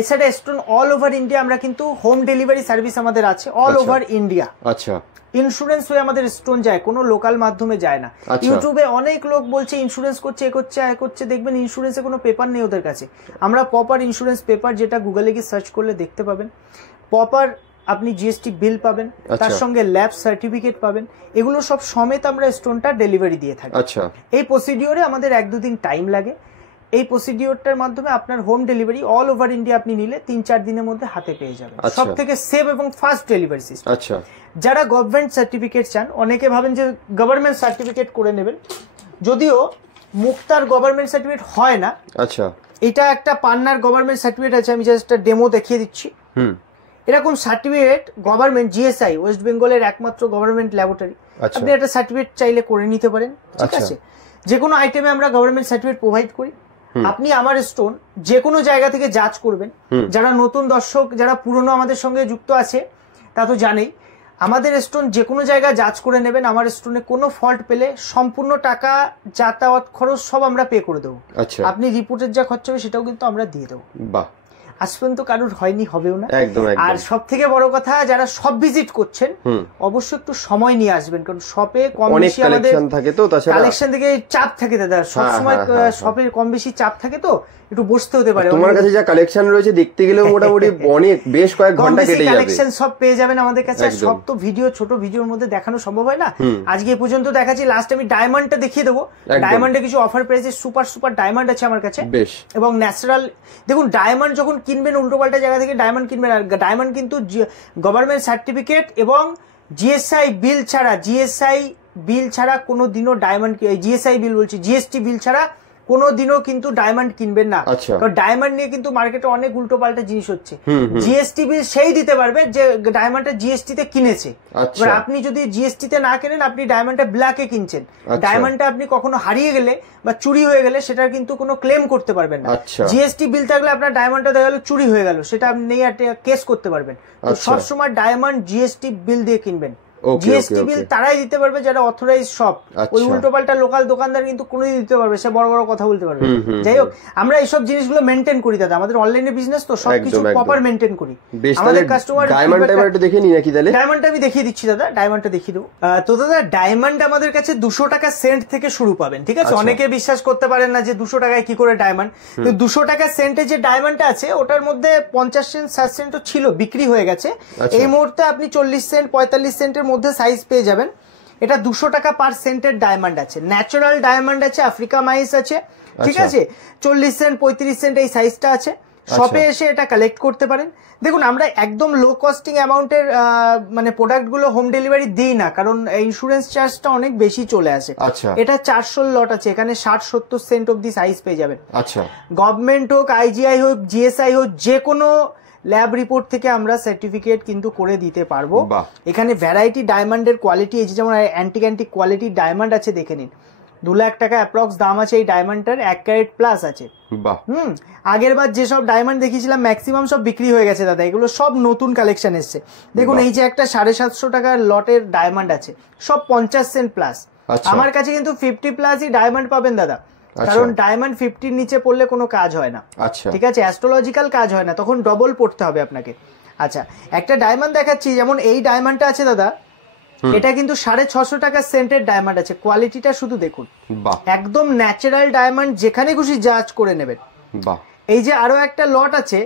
এছাড়া স্টোন অল ওভার ইন্ডিয়া, আমরা কিন্তু হোম ডেলিভারি সার্ভিস আমাদের আছে অল ওভার ইন্ডিয়া। আচ্ছা, ইন্স্যুরেন্স হয়ে আমাদের স্টোন যায়, কোনো লোকাল মাধ্যমে যায় না। ইউটিউবে অনেক লোক বলছে ইন্স্যুরেন্স করছে, এ করছে এ করছে, দেখবেন ইন্স্যুরেন্সে কোনো পেপার নেই ওদের কাছে। আমরা প্রপার ইন্স্যুরেন্স পেপার, যেটা গুগলে গিয়ে সার্চ করলে দেখতে পাবেন, প্রপার আপনি জিএসটি বিল পাবেন, তার সঙ্গে ল্যাব সার্টিফিকেট পাবেন, এগুলো সব সমেত আমরা স্টোনটা ডেলিভারি দিয়ে থাকি। আচ্ছা, এই প্রসিডিওরে আমাদের 1-2 দিন টাইম লাগে। এই প্রসিডিওরটার মাধ্যমে আপনার home delivery all over India আপনি নিলে 3-4 দিনের মধ্যে হাতে পেয়ে যাবেন। সব থেকে সেভ এবং ফাস্ট ডেলিভারি সিস্টেম। আচ্ছা, যারা গভর্নমেন্ট সার্টিফিকেট চান, অনেকে ভাবেন যে গভর্নমেন্ট সার্টিফিকেট করে নেবেন, যদিও মুক্তার গভর্নমেন্ট সার্টিফিকেট হয় না। আচ্ছা, এটা একটা পান্নার গভর্নমেন্ট সার্টিফিকেট আছে, আমি জাস্ট একটা ডেমো দেখিয়ে দিচ্ছি। এরকম সার্টিফিকেট গভর্নমেন্ট জিএসআই, ওয়েস্ট বেঙ্গলের একমাত্র গভর্নমেন্ট ল্যাবরেটরি, আপনি একটা সার্টিফিকেট চাইলে করে নিতে পারেন। ঠিক আছে, যে কোনো আইটেমে আমরা গভর্নমেন্ট সার্টিফিকেট প্রোভাইড করি। আপনি আমার স্টোন যে কোনো জায়গা থেকে জাজ করবেন। যারা নতুন দর্শক, যারা পুরনো আমাদের সঙ্গে যুক্ত আছে, তা তো জানেই, আমাদের স্টোন যে কোনো জায়গায় জাজ করে নেবেন। আমার স্টোনে কোনো ফল্ট পেলে সম্পূর্ণ টাকা, যাতায়াত খরচ সব আমরা পে করে দেবো। আপনি রিপোর্টের যা খরচ হবে সেটাও কিন্তু আমরা দিয়ে দেবো। বাহ, আজ পর্যন্ত কারোর হয়নি, হবেও না। একদম। আর সব থেকে বড় কথা, যারা সব ভিজিট করছেন অবশ্যই একটু সময় নিয়ে আসবেন, কারণ শপে কম বেশি আমাদের থাকে তো, তাছাড়া কালেকশন থেকে চাপ থাকে দাদা, সবসময় শপে কম বেশি চাপ থাকে, তো একটু বসতে হতে পারে। তোমার কাছে যা কালেকশন রয়েছে দেখতে গেলেও মোটামুটি অনেক, বেশ কয়েক ঘন্টা কেটে যাবে। কালেকশন সব পেয়ে যাবেন আমাদের কাছে। সব তো ভিডিও, ছোট ভিডিওর মধ্যে দেখানো সম্ভব হয় না। আজকে এই পর্যন্ত দেখাচ্ছি, লাস্ট আমি ডায়মন্ডটা দেখিয়ে দেবো। ডায়মন্ডে কিছু অফার প্রাইসে সুপার সুপার ডায়মন্ড আছে আমার কাছে, বেশ, এবং ন্যাচারাল। দেখুন ডায়মন্ড যখন কিনবেন, উল্টো পাল্টা জায়গা থেকে ডায়মন্ড কিনবেন, আর ডায়মন্ড কিন্তু গভর্নমেন্ট সার্টিফিকেট এবং জিএসআই বিল ছাড়া কোনো দিনও ডায়মন্ড, জিএসআই বিল বলছি, জিএসটি বিল ছাড়া কোনোদিনও কিন্তু ডায়মন্ড কিনবেন না। কারণ ডায়মন্ড নিয়ে কিন্তু মার্কেটে অনেক উল্টো পাল্টা জিনিস হচ্ছে। জিএসটি বিল সেই দিতে পারবে যে ডায়মন্ডটা জিএসটি তে কিনেছে। এবার আপনি যদি জিএসটি তে না কেনেন, আপনি ডায়মন্ডটা ব্ল্যাকে কিনছেন, ডায়মন্ডটা আপনি কখনো হারিয়ে গেলে বা চুরি হয়ে গেলে সেটার কিন্তু কোনো ক্লেম করতে পারবেন না। জিএসটি বিল থাকলে আপনার ডায়মন্ডটা দেখা গেল চুরি হয়ে গেল, সেটা আপনি কেস করতে পারবেন। সবসময় ডায়মন্ড জিএসটি বিল দিয়ে কিনবেন। জিএসটি বিল তারাই দিতে পারবে যারা অথরাইজ শপ। ওই উল্টো পাল্টা লোকাল দোকানদার কিন্তু কোনোদিন দিতে পারবে, সে বড় বড় কথা বলতে পারবে। যাই হোক, আমরা এইসব জিনিসগুলো মেনটেন করি দাদা, আমাদের অনলাইনে বিজনেস তো সবকিছু প্রপার মেনটেন করি। আমাদের কাস্টমার ডায়মন্ডটা দেখে নিই নাকি? তাহলে ডায়মন্ডটা আমি দেখিয়ে দিচ্ছি দাদা, ডায়মন্ডটা দেখিয়ে দেবো। তো দাদা ডায়মন্ড আমাদের কাছে 200 টাকা সেন্ট থেকে শুরু পাবেন। ঠিক আছে, অনেকে বিশ্বাস করতে পারেন না যে 200 টাকায় কি করে ডায়মন্ড। তো 200 টাকা সেন্টে যে ডায়মন্ডটা আছে, ওটার মধ্যে 50 সেন্ট 60 সেন্টও ছিল, বিক্রি হয়ে গেছে। এই মুহূর্তে আপনি 40 সেন্ট 45 সেন্টের মধ্যে সাইজ পেয়ে যাবেন। এটা 200 টাকা পার সেন্টের ডায়মন্ড আছে, ন্যাচারাল ডায়মন্ড আছে, আফ্রিকা মাইস আছে। ঠিক আছে, 40 সেন্ট 35 সেন্ট এই সাইজটা আছে। শপে এসে এটা কালেক্ট করতে পারেন। দেখুন আমরা একদম লো কস্টিং অ্যামাউন্টের মানে প্রোডাক্টগুলো হোম ডেলিভারি দিই না, কারণ ইন্স্যুরেন্স চার্জটা অনেক বেশি চলে আসে। এটা 400 লট আছে, এখানে 60-70 সেন্ট অব্দি সাইজ পেয়ে যাবেন। গভর্নমেন্ট হোক, আইজিআই হোক, জিএসআই হোক, যে কোনো ল্যাব রিপোর্ট থেকে আমরা সার্টিফিকেট কিন্তু করে দিতে পারবো। এখানে ভ্যারাইটি ডায়মন্ডের কোয়ালিটি, এই যেমন অ্যান্টিক কোয়ালিটি ডায়মন্ড আছে, দেখে নিন 2 লাখ টাকা অ্যাপ্রক্স দাম আছে এই ডায়মন্ডটার, 1 ক্যারেট প্লাস আছে। আগের বার যেসব ডায়মন্ড দেখিয়েছিলাম ম্যাক্সিমাম সব বিক্রি হয়ে গেছে দাদা, এগুলো সব নতুন কালেকশন এসছে। দেখুন এই যে একটা 750 টাকার লটের ডায়মন্ড আছে, সব 50 সেন্ট প্লাস। আমার কাছে কিন্তু 50 প্লাসই ডায়মন্ড পাবেন দাদা, কারণ ডায়মন্ড 50 নিচে পড়লে কোনো কাজ হয় না। ঠিক আছে, অ্যাস্ট্রোলজিক্যাল কাজ হয় না, তখন ডবল পড়তে হবে আপনাকে। আচ্ছা, একটা ডায়মন্ড দেখাচ্ছি, যেমন এই ডায়মন্ডটা আছে দাদা, এটা কিন্তু 650 টাকার সেন্টের ডায়মন্ড আছে। কোয়ালিটিটা শুধু দেখুন, একদম ন্যাচারাল ডায়মন্ড, যেখানে খুশি জাজ করে নেবেন। এই যে আরো একটা লট আছে,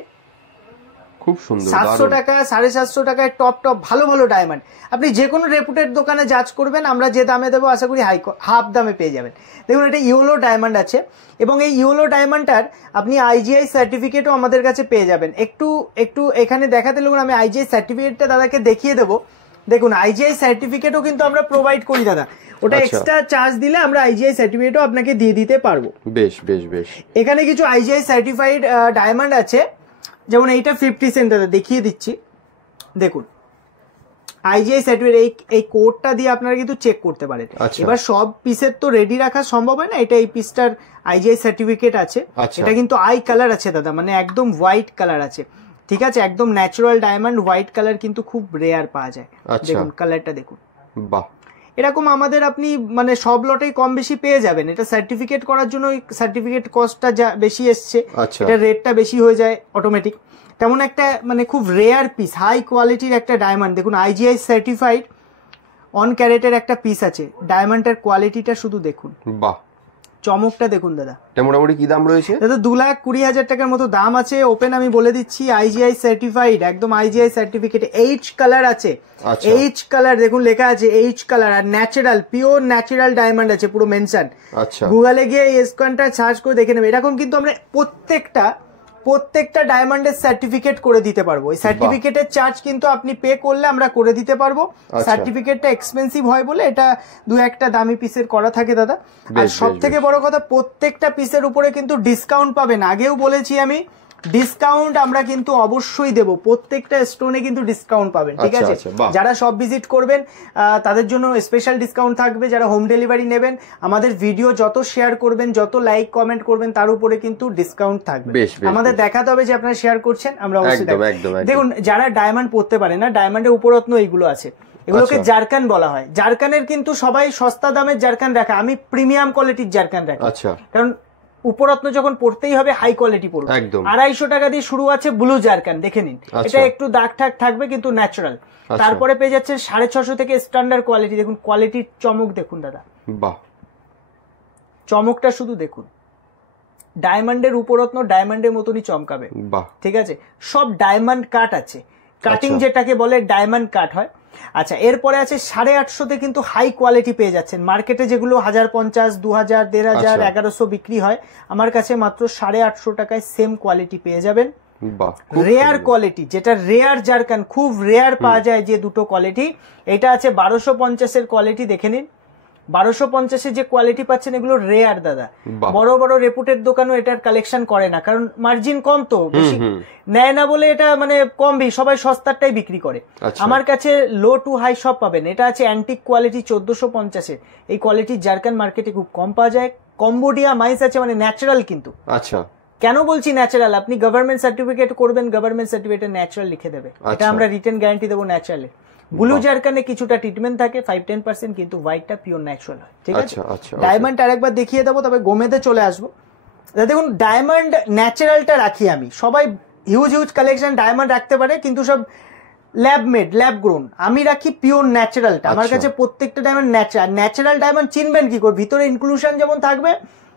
খুব সুন্দর, 700 টাকা 750 টাকায় টপ ভালো ভালো ডায়মন্ড। আপনি যে কোনো রেপুটেড দোকানে জাজ করবেন, আমরা যে দামে দেবো আশা করি হাফ দামে পেয়ে যাবেন। দেখুন এটা ইয়েলো ডায়মন্ড আছে, এবং এই ইয়েলো ডায়মন্ডটার আপনি আইজিআই সার্টিফিকেটও আমাদের কাছে পেয়ে যাবেন। একটু এখানে দেখাতে লোক, আমি আইজিআই সার্টিফিকেটটা দাদাকে দেখিয়ে দেবো। দেখুন আইজিআই সার্টিফিকেটও কিন্তু আমরা প্রোভাইড করি দাদা, ওটা এক্সট্রা চার্জ দিলে আমরা আইজিআই সার্টিফিকেটও আপনাকে দিয়ে দিতে পারবো। বেশ বেশ বেশ। এখানে কিছু আইজিআই সার্টিফাইড ডায়মন্ড আছে, যেমন এইটা 50 সেন্ট দাদা, দেখিয়ে দিচ্ছি। দেখুন আইজিআই সার্টিফিকেট, এই কোডটা দিয়ে আপনারা কিন্তু চেক করতে পারেন। এবার সব পিসের তো রেডি রাখা সম্ভব হয় না, এটা এই পিসটার আইজিআই সার্টিফিকেট আছে। এটা কিন্তু আই কালার আছে দাদা, মানে একদম হোয়াইট কালার আছে। ঠিক আছে, একদম ন্যাচারাল ডায়মন্ড, হোয়াইট কালার কিন্তু খুব রেয়ার পাওয়া যায়। দেখুন কালারটা দেখুন, বাহ। এরকম আমাদের আপনি মানে সব লটেই কম বেশি পেয়ে যাবেন। এটা সার্টিফিকেট করার জন্য সার্টিফিকেট কস্টটা যা বেশি এসছে, এটা রেটটা বেশি হয়ে যায় অটোমেটিক। তেমন একটা মানে খুব রেয়ার পিস, হাই কোয়ালিটির একটা ডায়মন্ড। দেখুন আইজিআই সার্টিফাইড 1 ক্যারেটের একটা পিস আছে, ডায়মন্ডের কোয়ালিটিটা শুধু দেখুন, বাহ। চমকটা দেখুন দাদা, মোটামুটি কি দাম রয়েছে দাদা? 2,20,000 টাকার মতো দাম আছে। ওপেন আমি বলে দিচ্ছি, আইজিআই সার্টিফাইড, একদম আইজিআই সার্টিফিকেট, এইচ কালার আছে। এইচ কালার দেখুন লেখা আছে, এইচ কালার, আর ন্যাচারাল, পিওর ন্যাচারাল ডায়মন্ড আছে পুরো মেনশন। গুগলে গিয়ে এই স্কোয়ানটা সার্চ করে দেখে নেবে। এরকম কিন্তু আমরা প্রত্যেকটা ডায়মন্ডের সার্টিফিকেট করে দিতে পারবো। এই সার্টিফিকেটের চার্জ কিন্তু আপনি পে করলে আমরা করে দিতে পারবো। সার্টিফিকেটটা এক্সপেন্সিভ হয় বলে এটা 2-1টা দামি পিসের করা থাকে দাদা। আর সব থেকে বড় কথা, প্রত্যেকটা পিসের উপরে কিন্তু ডিসকাউন্ট পাবেন। আগেও বলেছি আমি, ডিসকাউন্ট আমরা কিন্তু অবশ্যই দেব, প্রত্যেকটা স্টোনে কিন্তু ডিসকাউন্ট পাবেন। ঠিক আছে, যারা সব ভিজিট করবেন তাদের জন্য স্পেশাল ডিসকাউন্ট থাকবে। যারা হোম ডেলিভারি নেবেন, আমাদের ভিডিও যত শেয়ার করবেন, যত লাইক কমেন্ট করবেন, তার উপরে কিন্তু ডিসকাউন্ট থাকবে। আমাদের দেখাতে হবে যে আপনারা শেয়ার করছেন, আমরা অবশ্যই দেখুন। যারা ডায়মন্ড পড়তে পারে না, ডায়মন্ডের উপরত্ন এইগুলো আছে, এগুলোকে জারকান বলা হয়। জারকানের কিন্তু সবাই সস্তা দামের জারকান রাখে, আমি প্রিমিয়াম কোয়ালিটির জারকান রাখি, কারণ উপরত্ন যখন পড়তেই হবে হাই কোয়ালিটি পড়বে। 250 টাকা দিয়ে শুরু আছে ব্লু জারকান, দেখে নিন। এটা একটু দাগ ঠাক থাকবে কিন্তু ন্যাচারাল। তারপরে পেয়ে যাচ্ছে 650 থেকে স্ট্যান্ডার্ড কোয়ালিটি। দেখুন কোয়ালিটির চমক দেখুন দাদা, বাহ। চমকটা শুধু দেখুন, ডায়মন্ডের উপরত্ন ডায়মন্ডের মতনই চমকাবে, বাহ। ঠিক আছে, সব ডায়মন্ড কাট আছে, কাটিং যেটাকে বলে ডায়মন্ড কাট হয়। আচ্ছা, এরপরে আছে 850 কিন্তু হাই কোয়ালিটি পেয়ে যাচ্ছেন। মার্কেটে যেগুলো 1050, 2000, 1500, 1100 বিক্রি হয়, আমার কাছে মাত্র 850 টাকায় সেম কোয়ালিটি পেয়ে যাবেন। রেয়ার কোয়ালিটি, যেটা রেয়ার জারকান, খুব রেয়ার পাওয়া যায় যে দুটো কোয়ালিটি। এটা আছে 1250 এর কোয়ালিটি, দেখে নিন। 1250 যে কোয়ালিটি পাচ্ছেন, এগুলো রেয়ার দাদা। বড় বড় রেপুটেড দোকানও এটার কালেকশন করে না, কারণ মার্জিন কম, তো বেশি নেয় না বলে এটা মানে কম, সবাই সস্তারটাই বিক্রি করে। আমার কাছে লো টু হাই সব পাবেন। এটা আছে অ্যান্টিক কোয়ালিটি 1450 এই কোয়ালিটির জারকান মার্কেটে খুব কম পাওয়া যায়। কম্বোডিয়া মাইন্স আছে, মানে ন্যাচারাল কিন্তু। আচ্ছা, কেন বলছি ন্যাচারাল? আপনি গভর্নমেন্ট সার্টিফিকেট করবেন, গভর্নমেন্ট সার্টিফিকেটে ন্যাচারাল লিখে দেবে, এটা আমরা রিটেন গ্যারান্টি দেবো ন্যাচারালে। ব্লু জারকানে কিছুটা ট্রিটমেন্ট থাকে 5-10%, কিন্তু হোয়াইটটা পিওর ন্যাচারাল হয়। ঠিক আছে, ডায়মন্ড আরেকবার দেখিয়ে দেবো, তবে গোমেতে চলে আসবো। দেখুন ডায়মন্ড ন্যাচারালটা রাখি আমি, সবাই হিউজ কালেকশন ডায়মন্ড রাখতে পারে, কিন্তু সব ল্যাব মেড, ল্যাব গ্রোন। আমি রাখি পিওর ন্যাচারালটা। আমার কাছে প্রত্যেকটা ডায়মন্ড ন্যাচারাল ডায়মন্ড চিনবেন কি করে? ভিতরে ইনক্লুশন যেমন থাকবে,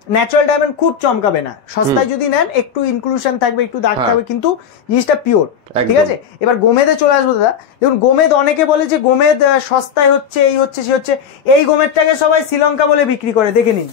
ন্যাচারাল ডায়মন্ড খুব চমকাবে না। সস্তায় যদি নেন একটু ইনক্লুশন থাকবে, একটু দাগ থাকবে, কিন্তু জিনিসটা পিওর। ঠিক আছে, এবার গোমেদে চলে আসবো দাদা। দেখুন গোমেদ, অনেকে বলে যে গোমেদ সস্তায় হচ্ছে, এই হচ্ছে সে হচ্ছে। এই গোমেদটাকে সবাই শ্রীলঙ্কা বলে বিক্রি করে, দেখে নিন।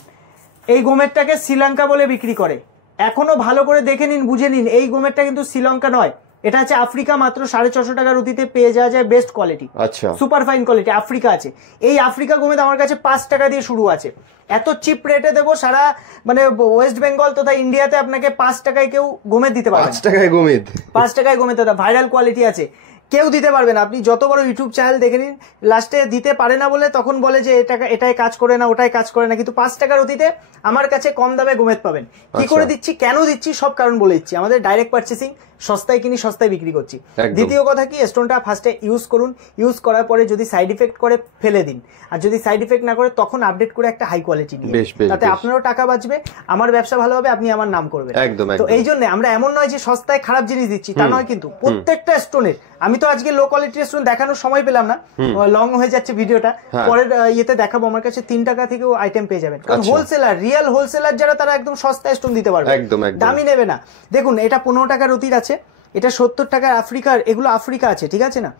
এই গোমেদটাকে শ্রীলঙ্কা বলে বিক্রি করে, এখনো ভালো করে দেখে নিন, বুঝে নিন, এই গোমেরটা কিন্তু শ্রীলঙ্কা নয়, এটা আছে আফ্রিকা। মাত্র 650 টাকার রুটিতে পেয়ে যাওয়া যায় বেস্ট কোয়ালিটি, আচ্ছা সুপার ফাইন কোয়ালিটি আফ্রিকা আছে। এই আফ্রিকা গোমেদ আমার কাছে 5 টাকা দিয়ে শুরু আছে। এত চিপ রেটে দেবো, সারা মানে ওয়েস্ট বেঙ্গল তথা ইন্ডিয়াতে আপনাকে 5 টাকায় কেউ গোমেদ দিতে পারবে। 5 টাকায় গোমেদ, 5 টাকায় গোমেদ দাদা, ভাইরাল কোয়ালিটি আছে, কেউ দিতে পারবে না। আপনি যত বড় ইউটিউব চ্যানেল দেখে নিন, লাস্টে দিতে পারে না বলে তখন বলে যে এটাই কাজ করে না, ওটাই কাজ করে না, কিন্তু 5 টাকার অতীতে আমার কাছে কম দামে গোমেদ পাবেন। কি করে দিচ্ছি, কেন দিচ্ছি, সব কারণ বলে দিচ্ছি। আমাদের ডাইরেক্ট পারচেসিং, সস্তায় কিনি সস্তায় বিক্রি করছি। দ্বিতীয় কথা কি, স্টোনটা ফার্স্টে ইউজ করুন, ইউজ করার পরে যদি সাইড ইফেক্ট করে ফেলে দিন, আর যদি সাইড ইফেক্ট না করে তখন আপডেট করে একটা হাই কোয়ালিটি নিয়ে, তাতে আপনারও টাকা বাঁচবে, আমার ব্যবসা ভালো হবে, আপনি আমার নাম করবেন। তো এই জন্য আমরা এমন নয় যে সস্তায় খারাপ জিনিস দিচ্ছি, তা নয়, কিন্তু প্রত্যেকটা স্টোনের, আমি তো আজকে লো কোয়ালিটির স্টোন দেখানোর সময় পেলাম না, লং হয়ে যাচ্ছে ভিডিওটা, পরের ইয়েতে দেখাবো। আমার কাছে 3 টাকা থেকেও আইটেম পেয়ে যাবেন, কারণ হোলসেলার, রিয়েল হোলসেলার যারা, তারা একদম সস্তায় স্টোন দিতে পারবে, দামি নেবে না। দেখুন এটা 15 টাকার অতীত আছে, এটা 70 টাকার আফ্রিকার, এগুলো আফ্রিকা আছে, ঠিক আছে না,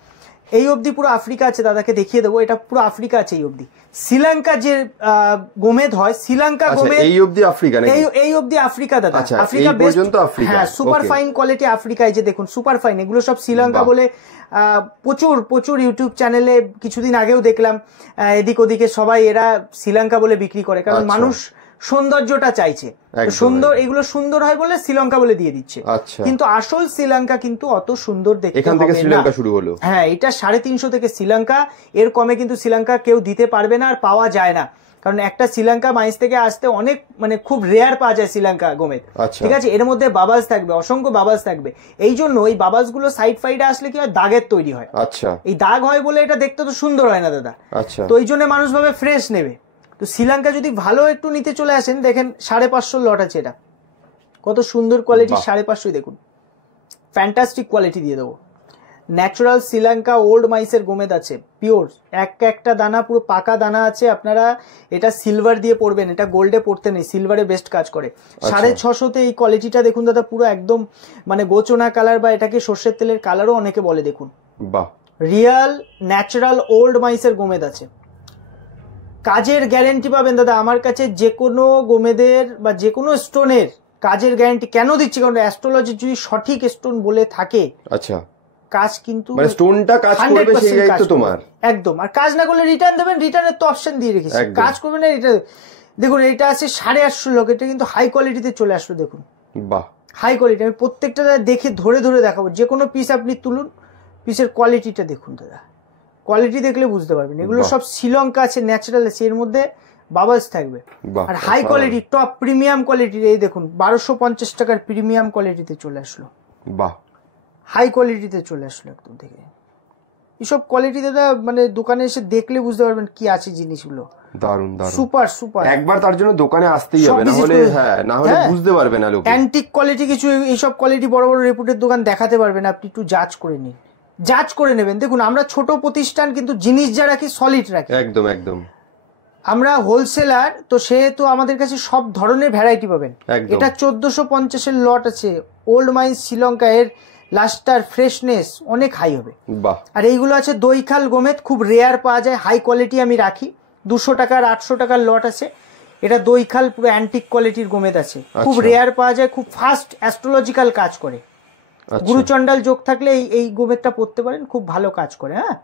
এই অবধি পুরো আফ্রিকা আছে, দাদাকে দেখিয়ে দেবো, এটা পুরো আফ্রিকা আছে এই অবধি। শ্রীলঙ্কা যে গোমেদ হয়, শ্রীলঙ্কা গোমেদ এই অবধি আফ্রিকা, এই অবধি আফ্রিকা দাদা, আফ্রিকা পর্যন্ত আফ্রিকা, হ্যাঁ, সুপার ফাইন কোয়ালিটি আফ্রিকায় যে দেখুন সুপার ফাইন, এগুলো সব শ্রীলঙ্কা বলে প্রচুর ইউটিউব চ্যানেলে কিছুদিন আগেও দেখলাম, এদিক ওদিকে সবাই এরা শ্রীলঙ্কা বলে বিক্রি করে, কারণ মানুষ সৌন্দর্যটা চাইছে, সুন্দর, এগুলো সুন্দর হয় বলে শ্রীলঙ্কা বলে দিয়ে দিচ্ছে, কিন্তু আসল শ্রীলঙ্কা কিন্তু অত সুন্দর দেখতে হবে না। এখান থেকে শ্রীলঙ্কা শুরু হলো, হ্যাঁ, এটা 350 থেকে শ্রীলঙ্কা, এর কমে কিন্তু শ্রীলঙ্কা কেউ দিতে পারবে না, আর পাওয়া যায় না, কারণ একটা শ্রীলঙ্কা মাইন্স থেকে আসতে অনেক, মানে খুব রেয়ার পাওয়া যায় শ্রীলঙ্কা গোমেদ, ঠিক আছে। এর মধ্যে বাবালস থাকবে, অসংখ্য বাবালস থাকবে, এই জন্য এই বাবালস গুলো সাইড ফাইডে আসলে কি হয়, দাগের তৈরি হয়, এই দাগ হয় বলে এটা দেখতে তো সুন্দর হয় না দাদা, তো এই জন্য মানুষ ভাবে ফ্রেশ নেবে। তো শ্রীলঙ্কা যদি ভালো একটু নিতে চলে আসেন, দেখেন 550 লট আছে, এটা কত সুন্দর কোয়ালিটি, 550 দেখুন, ফ্যান্টাস্টিক কোয়ালিটি দিয়ে দেবো। ন্যাচারাল শ্রীলঙ্কা ওল্ড মাইসের গোমেদ আছে, পিওর, একটা দানা পুরো পাকা দানা আছে। আপনারা এটা সিলভার দিয়ে পড়বেন, এটা গোল্ডে পড়তে নেই, সিলভারে বেস্ট কাজ করে। 650 এই কোয়ালিটিটা দেখুন দাদা, পুরো একদম মানে গোচনা কালার, বা এটাকে সর্ষের তেলের কালারও অনেকে বলে, দেখুন, রিয়াল ন্যাচারাল ওল্ড মাইসের গোমেদ আছে, কাজের গ্যারেন্টি পাবেন দাদা আমার কাছে। যে কোনো গোমেদের বা যে কোনো স্টোনের কাজের গ্যারেন্টি কেন দিচ্ছি, কারণ অ্যাস্ট্রোলজি যদি সঠিক স্টোন বলে থাকে, আচ্ছা, কাজ কিন্তু মানে স্টোনটা কাজ করবে সেই দায়িত্ব তোমার, একদম। আর কাজ না করলে রিটার্ন দেবেন, রিটার্নের তো অপশন দিয়ে রেখেছি, কাজ করবে না রিটার্ন। দেখুন এটা আছে 850 লোক, এটা কিন্তু হাই কোয়ালিটিতে চলে আসলো, দেখুন, বাহ, হাই কোয়ালিটি। আমি প্রত্যেকটা দেখে ধরে দেখাবো, যে কোনো পিস আপনি তুলুন, পিসের কোয়ালিটিটা দেখুন দাদা, কোয়ালিটি দেখলে বুঝতে পারবেন। এগুলো সব শ্রীলঙ্কা আছে, ন্যাচারাল আছে, এর মধ্যে বাবলস থাকবে, আর হাই কোয়ালিটি, টপ প্রিমিয়াম কোয়ালিটির। এই দেখুন 1250 টাকার প্রিমিয়াম কোয়ালিটিতে চলে আসলো, বাহ, হাই কোয়ালিটিতে চলে আসলো একদম থেকে। এইসব কোয়ালিটি দাদা মানে দোকানে এসে দেখলে বুঝতে পারবেন কি আছে জিনিসগুলো, দারুন দারুন, সুপার সুপার। একবার তার জন্য দোকানে আসতেই হবে, না হলে না হলে বুঝতে পারবে না লোক। অ্যান্টিক কোয়ালিটি কিছু, এইসব কোয়ালিটি বড় বড় রেপুটেড দোকান দেখাতে পারবে না, আপনি একটু জাজ করে নিন, জাজ করে নেবেন। দেখুন আমরা ছোট প্রতিষ্ঠান, কিন্তু জিনিস যা রাখি সলিড রাখি, একদম একদম। আমরা হোলসেলার, তো সেহেতু আমাদের কাছে সব ধরনের ভ্যারাইটি পাবেন। এটা 1450 এর লট আছে, ওল্ড মাইন্স শ্রীলঙ্কা, এর লাস্টার ফ্রেশনেস অনেক হাই হবে, আর এইগুলো আছে দইখাল গোমেদ, খুব রেয়ার পাওয়া যায়, হাই কোয়ালিটি আমি রাখি। 200 টাকার 800 টাকার লট আছে, এটা দইখাল পুরো অ্যান্টিক কোয়ালিটির গোমেদ আছে, খুব রেয়ার পাওয়া যায়, খুব ফাস্ট অ্যাস্ট্রোলজিক্যাল কাজ করে। গুরুচন্ডাল যোগ থাকলে এই গোমেদটা পড়তে পারেন, খুব ভালো কাজ করে। হ্যাঁ,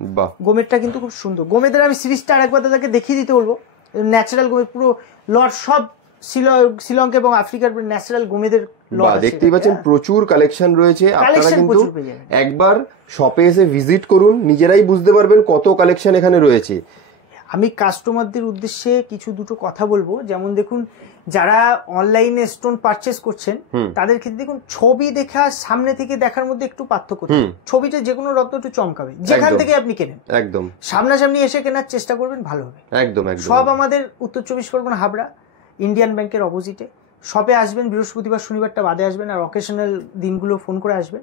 গোমেদটা কিন্তু খুব সুন্দর। গোমেদের আমি সিরিজটা আরেকবার তাদেরকে দেখিয়ে দিতে বলবো, ন্যাচারাল গোমেদ পুরো লট, সব শ্রীলঙ্কা এবং আফ্রিকার ন্যাচারাল গোমেদের লট। দেখতেই পাচ্ছেন প্রচুর কালেকশন রয়েছে, আপনারা কিন্তু একবার শপে এসে ভিজিট করুন, নিজেরাই বুঝতে পারবেন কত কালেকশন এখানে রয়েছে। আমি কাস্টমারদের উদ্দেশ্যে কিছু দুটো কথা বলবো, যেমন দেখুন যারা অনলাইনে স্টোন পারচেস করছেন তাদের ক্ষেত্রে দেখুন ছবি দেখা সামনে থেকে দেখার মধ্যে একটু পার্থক্য। ছবিটা যে কোনো রত্ন একটু চমকাবে, যেখান থেকে আপনি কেনেন একদম সামনাসামনি এসে কেনার চেষ্টা করবেন, ভালো হবে একদম। সব আমাদের উত্তর 24 পরগনা হাবড়া ইন্ডিয়ান ব্যাংকের অপোজিটে। শপে আসবেন, বৃহস্পতিবার শনিবারটা বাদে আসবেন, আর অকেশনাল দিনগুলো ফোন করে আসবেন।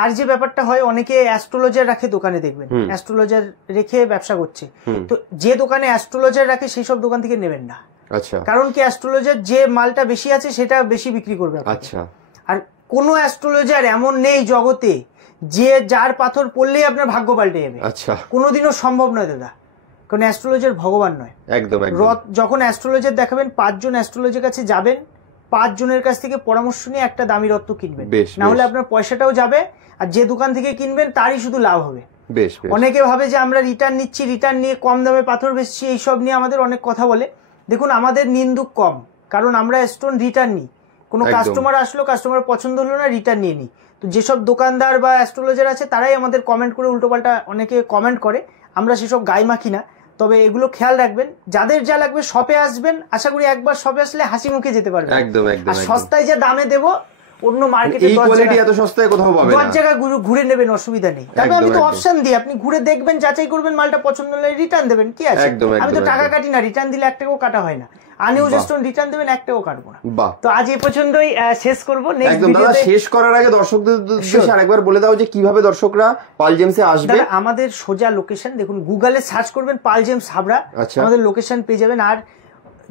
আর যে ব্যাপারটা হয়, অনেকে অ্যাস্ট্রোলজার রাখে দোকানে, দেখবেন অ্যাস্ট্রোলজার রেখে ব্যবসা করছে, তো যে দোকানে অ্যাস্ট্রোলজার রাখে সেই সব দোকান থেকে নেবেন না। আচ্ছা, কারণ কি অ্যাস্ট্রোলজার যে মালটা বেশি আছে সেটা বেশি বিক্রি করবে। আচ্ছা, আর কোনো অ্যাস্ট্রোলজার এমন নেই জগতে যে যার পাথর পড়লেই আপনার ভাগ্য পাল্টে যাবে। আচ্ছা, কোনোদিনও সম্ভব নয় দাদা, কারণ অ্যাস্ট্রোলজার ভগবান নয়। একদম। যখন অ্যাস্ট্রোলজার দেখাবেন, 5 জন অ্যাস্ট্রোলজার কাছে যাবেন, 5 জনের কাছ থেকে পরামর্শ নিয়ে একটা দামি রত্ন কিনবেন, না হলে আপনার পয়সাটাও যাবে আর যে দোকান থেকে কিনবেন তারই শুধু লাভ হবে। অনেকে ভাবে যে আমরা রিটার্ন নিচ্ছি, রিটার্ন নিয়ে কম দামে পাথর বেচছি, এইসব নিয়ে আমাদের অনেক কথা বলে। দেখুন আমাদের নিন্দুক কম, কারণ আমরা স্টোন রিটার্ন নিই। কোনো কাস্টমার আসলো, কাস্টমার পছন্দ হলো না, রিটার্ন নিয়ে নিই। তো যেসব দোকানদার বা অ্যাস্ট্রোলজার আছে তারাই আমাদের কমেন্ট করে উল্টোপাল্টা অনেকে কমেন্ট করে, আমরা সেসব গায়ে মাখি না। তবে এগুলো খেয়াল রাখবেন, যাদের যা লাগবে শপে আসবেন, আশা করি একবার শপে আসলে হাসি মুখে যেতে পারবেন। আর সস্তায় যে দামে দেবো অন্য মার্কেটে 10 জায়গা ঘুরে নেবেন, অসুবিধা নেই। তবে আমি তো অপশন দিই, আপনি ঘুরে দেখবেন, যাচাই করবেন, মালটা পছন্দ হলে রিটার্ন দেবেন, কি আছে। আমি তো টাকা কাটি না, রিটার্ন দিলে 1 টাকাও কাটা হয় না। আনইউজ স্টোন রিটার্ন দেবেন, 1 টাকাও কাটবো না। তো আজ এই পর্যন্তই শেষ করবো। শেষ করার আগে দর্শকদের উদ্দেশ্যে আরেকবার বলে দাও যে কিভাবে দর্শকরা পাল জেমসে আসবে। আমাদের সোজা লোকেশন দেখুন, গুগলে সার্চ করবেন পাল জেমস হাবড়া, আমাদের লোকেশন পেয়ে যাবেন। আর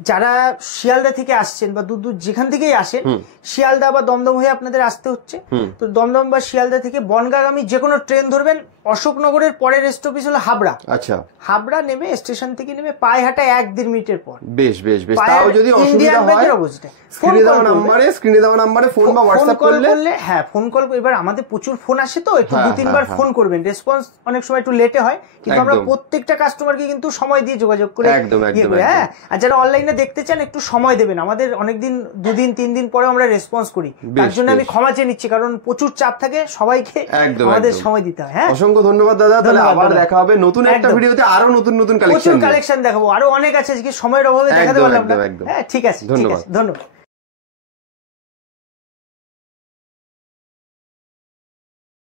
যারা শিয়ালদা থেকে আসছেন বা দূর দূর যেখান থেকেই আসেন, শিয়ালদা বা দমদম হয়ে আপনাদের আসতে হচ্ছে, তো দমদম বা শিয়ালদা থেকে বনগাগামী যে কোনো ট্রেন ধরবেন। অশোকনগরের পরের স্টপেজ হলো হাবড়া। আচ্ছা, হাবড়া নেমে স্টেশন থেকে নেমে পায়ে হাঁটা 1-1.5 মিনিটের পর। বেশ বেশ বেশ। তাও যদি অসুবিধা হয় স্ক্রিনে দেওয়া নম্বরে ফোন বা হোয়াটসঅ্যাপ করলে, হ্যাঁ ফোন কল। এবার আমাদের প্রচুর ফোন আসে, তো একটু 2-3 বার ফোন করবেন, রেসপন্স অনেক সময় একটু লেটে হয়, কিন্তু আমরা প্রত্যেকটা কাস্টমারকে কিন্তু সময় দিয়ে যোগাযোগ করে। হ্যাঁ, আর যারা অনলাইনে দেখতে চান একটু সময় দেবেন, আমাদের অনেকদিন 2 দিন 3 দিন পরে আমরা রেসপন্স করি, তার জন্য আমি ক্ষমা চেয়ে নিচ্ছি, কারণ প্রচুর চাপ থাকে, সবাইকে আমাদের সময় দিতে হয়। হ্যাঁ, অসংখ্য ধন্যবাদ দাদা। তাহলে আবার দেখা হবে নতুন একটা ভিডিওতে, আরো নতুন নতুন কালেকশন দেখাবো, আরো অনেক আছে, আজকে সময়ের অভাবে দেখাতে পারলাম না। হ্যাঁ ঠিক আছে, ধন্যবাদ।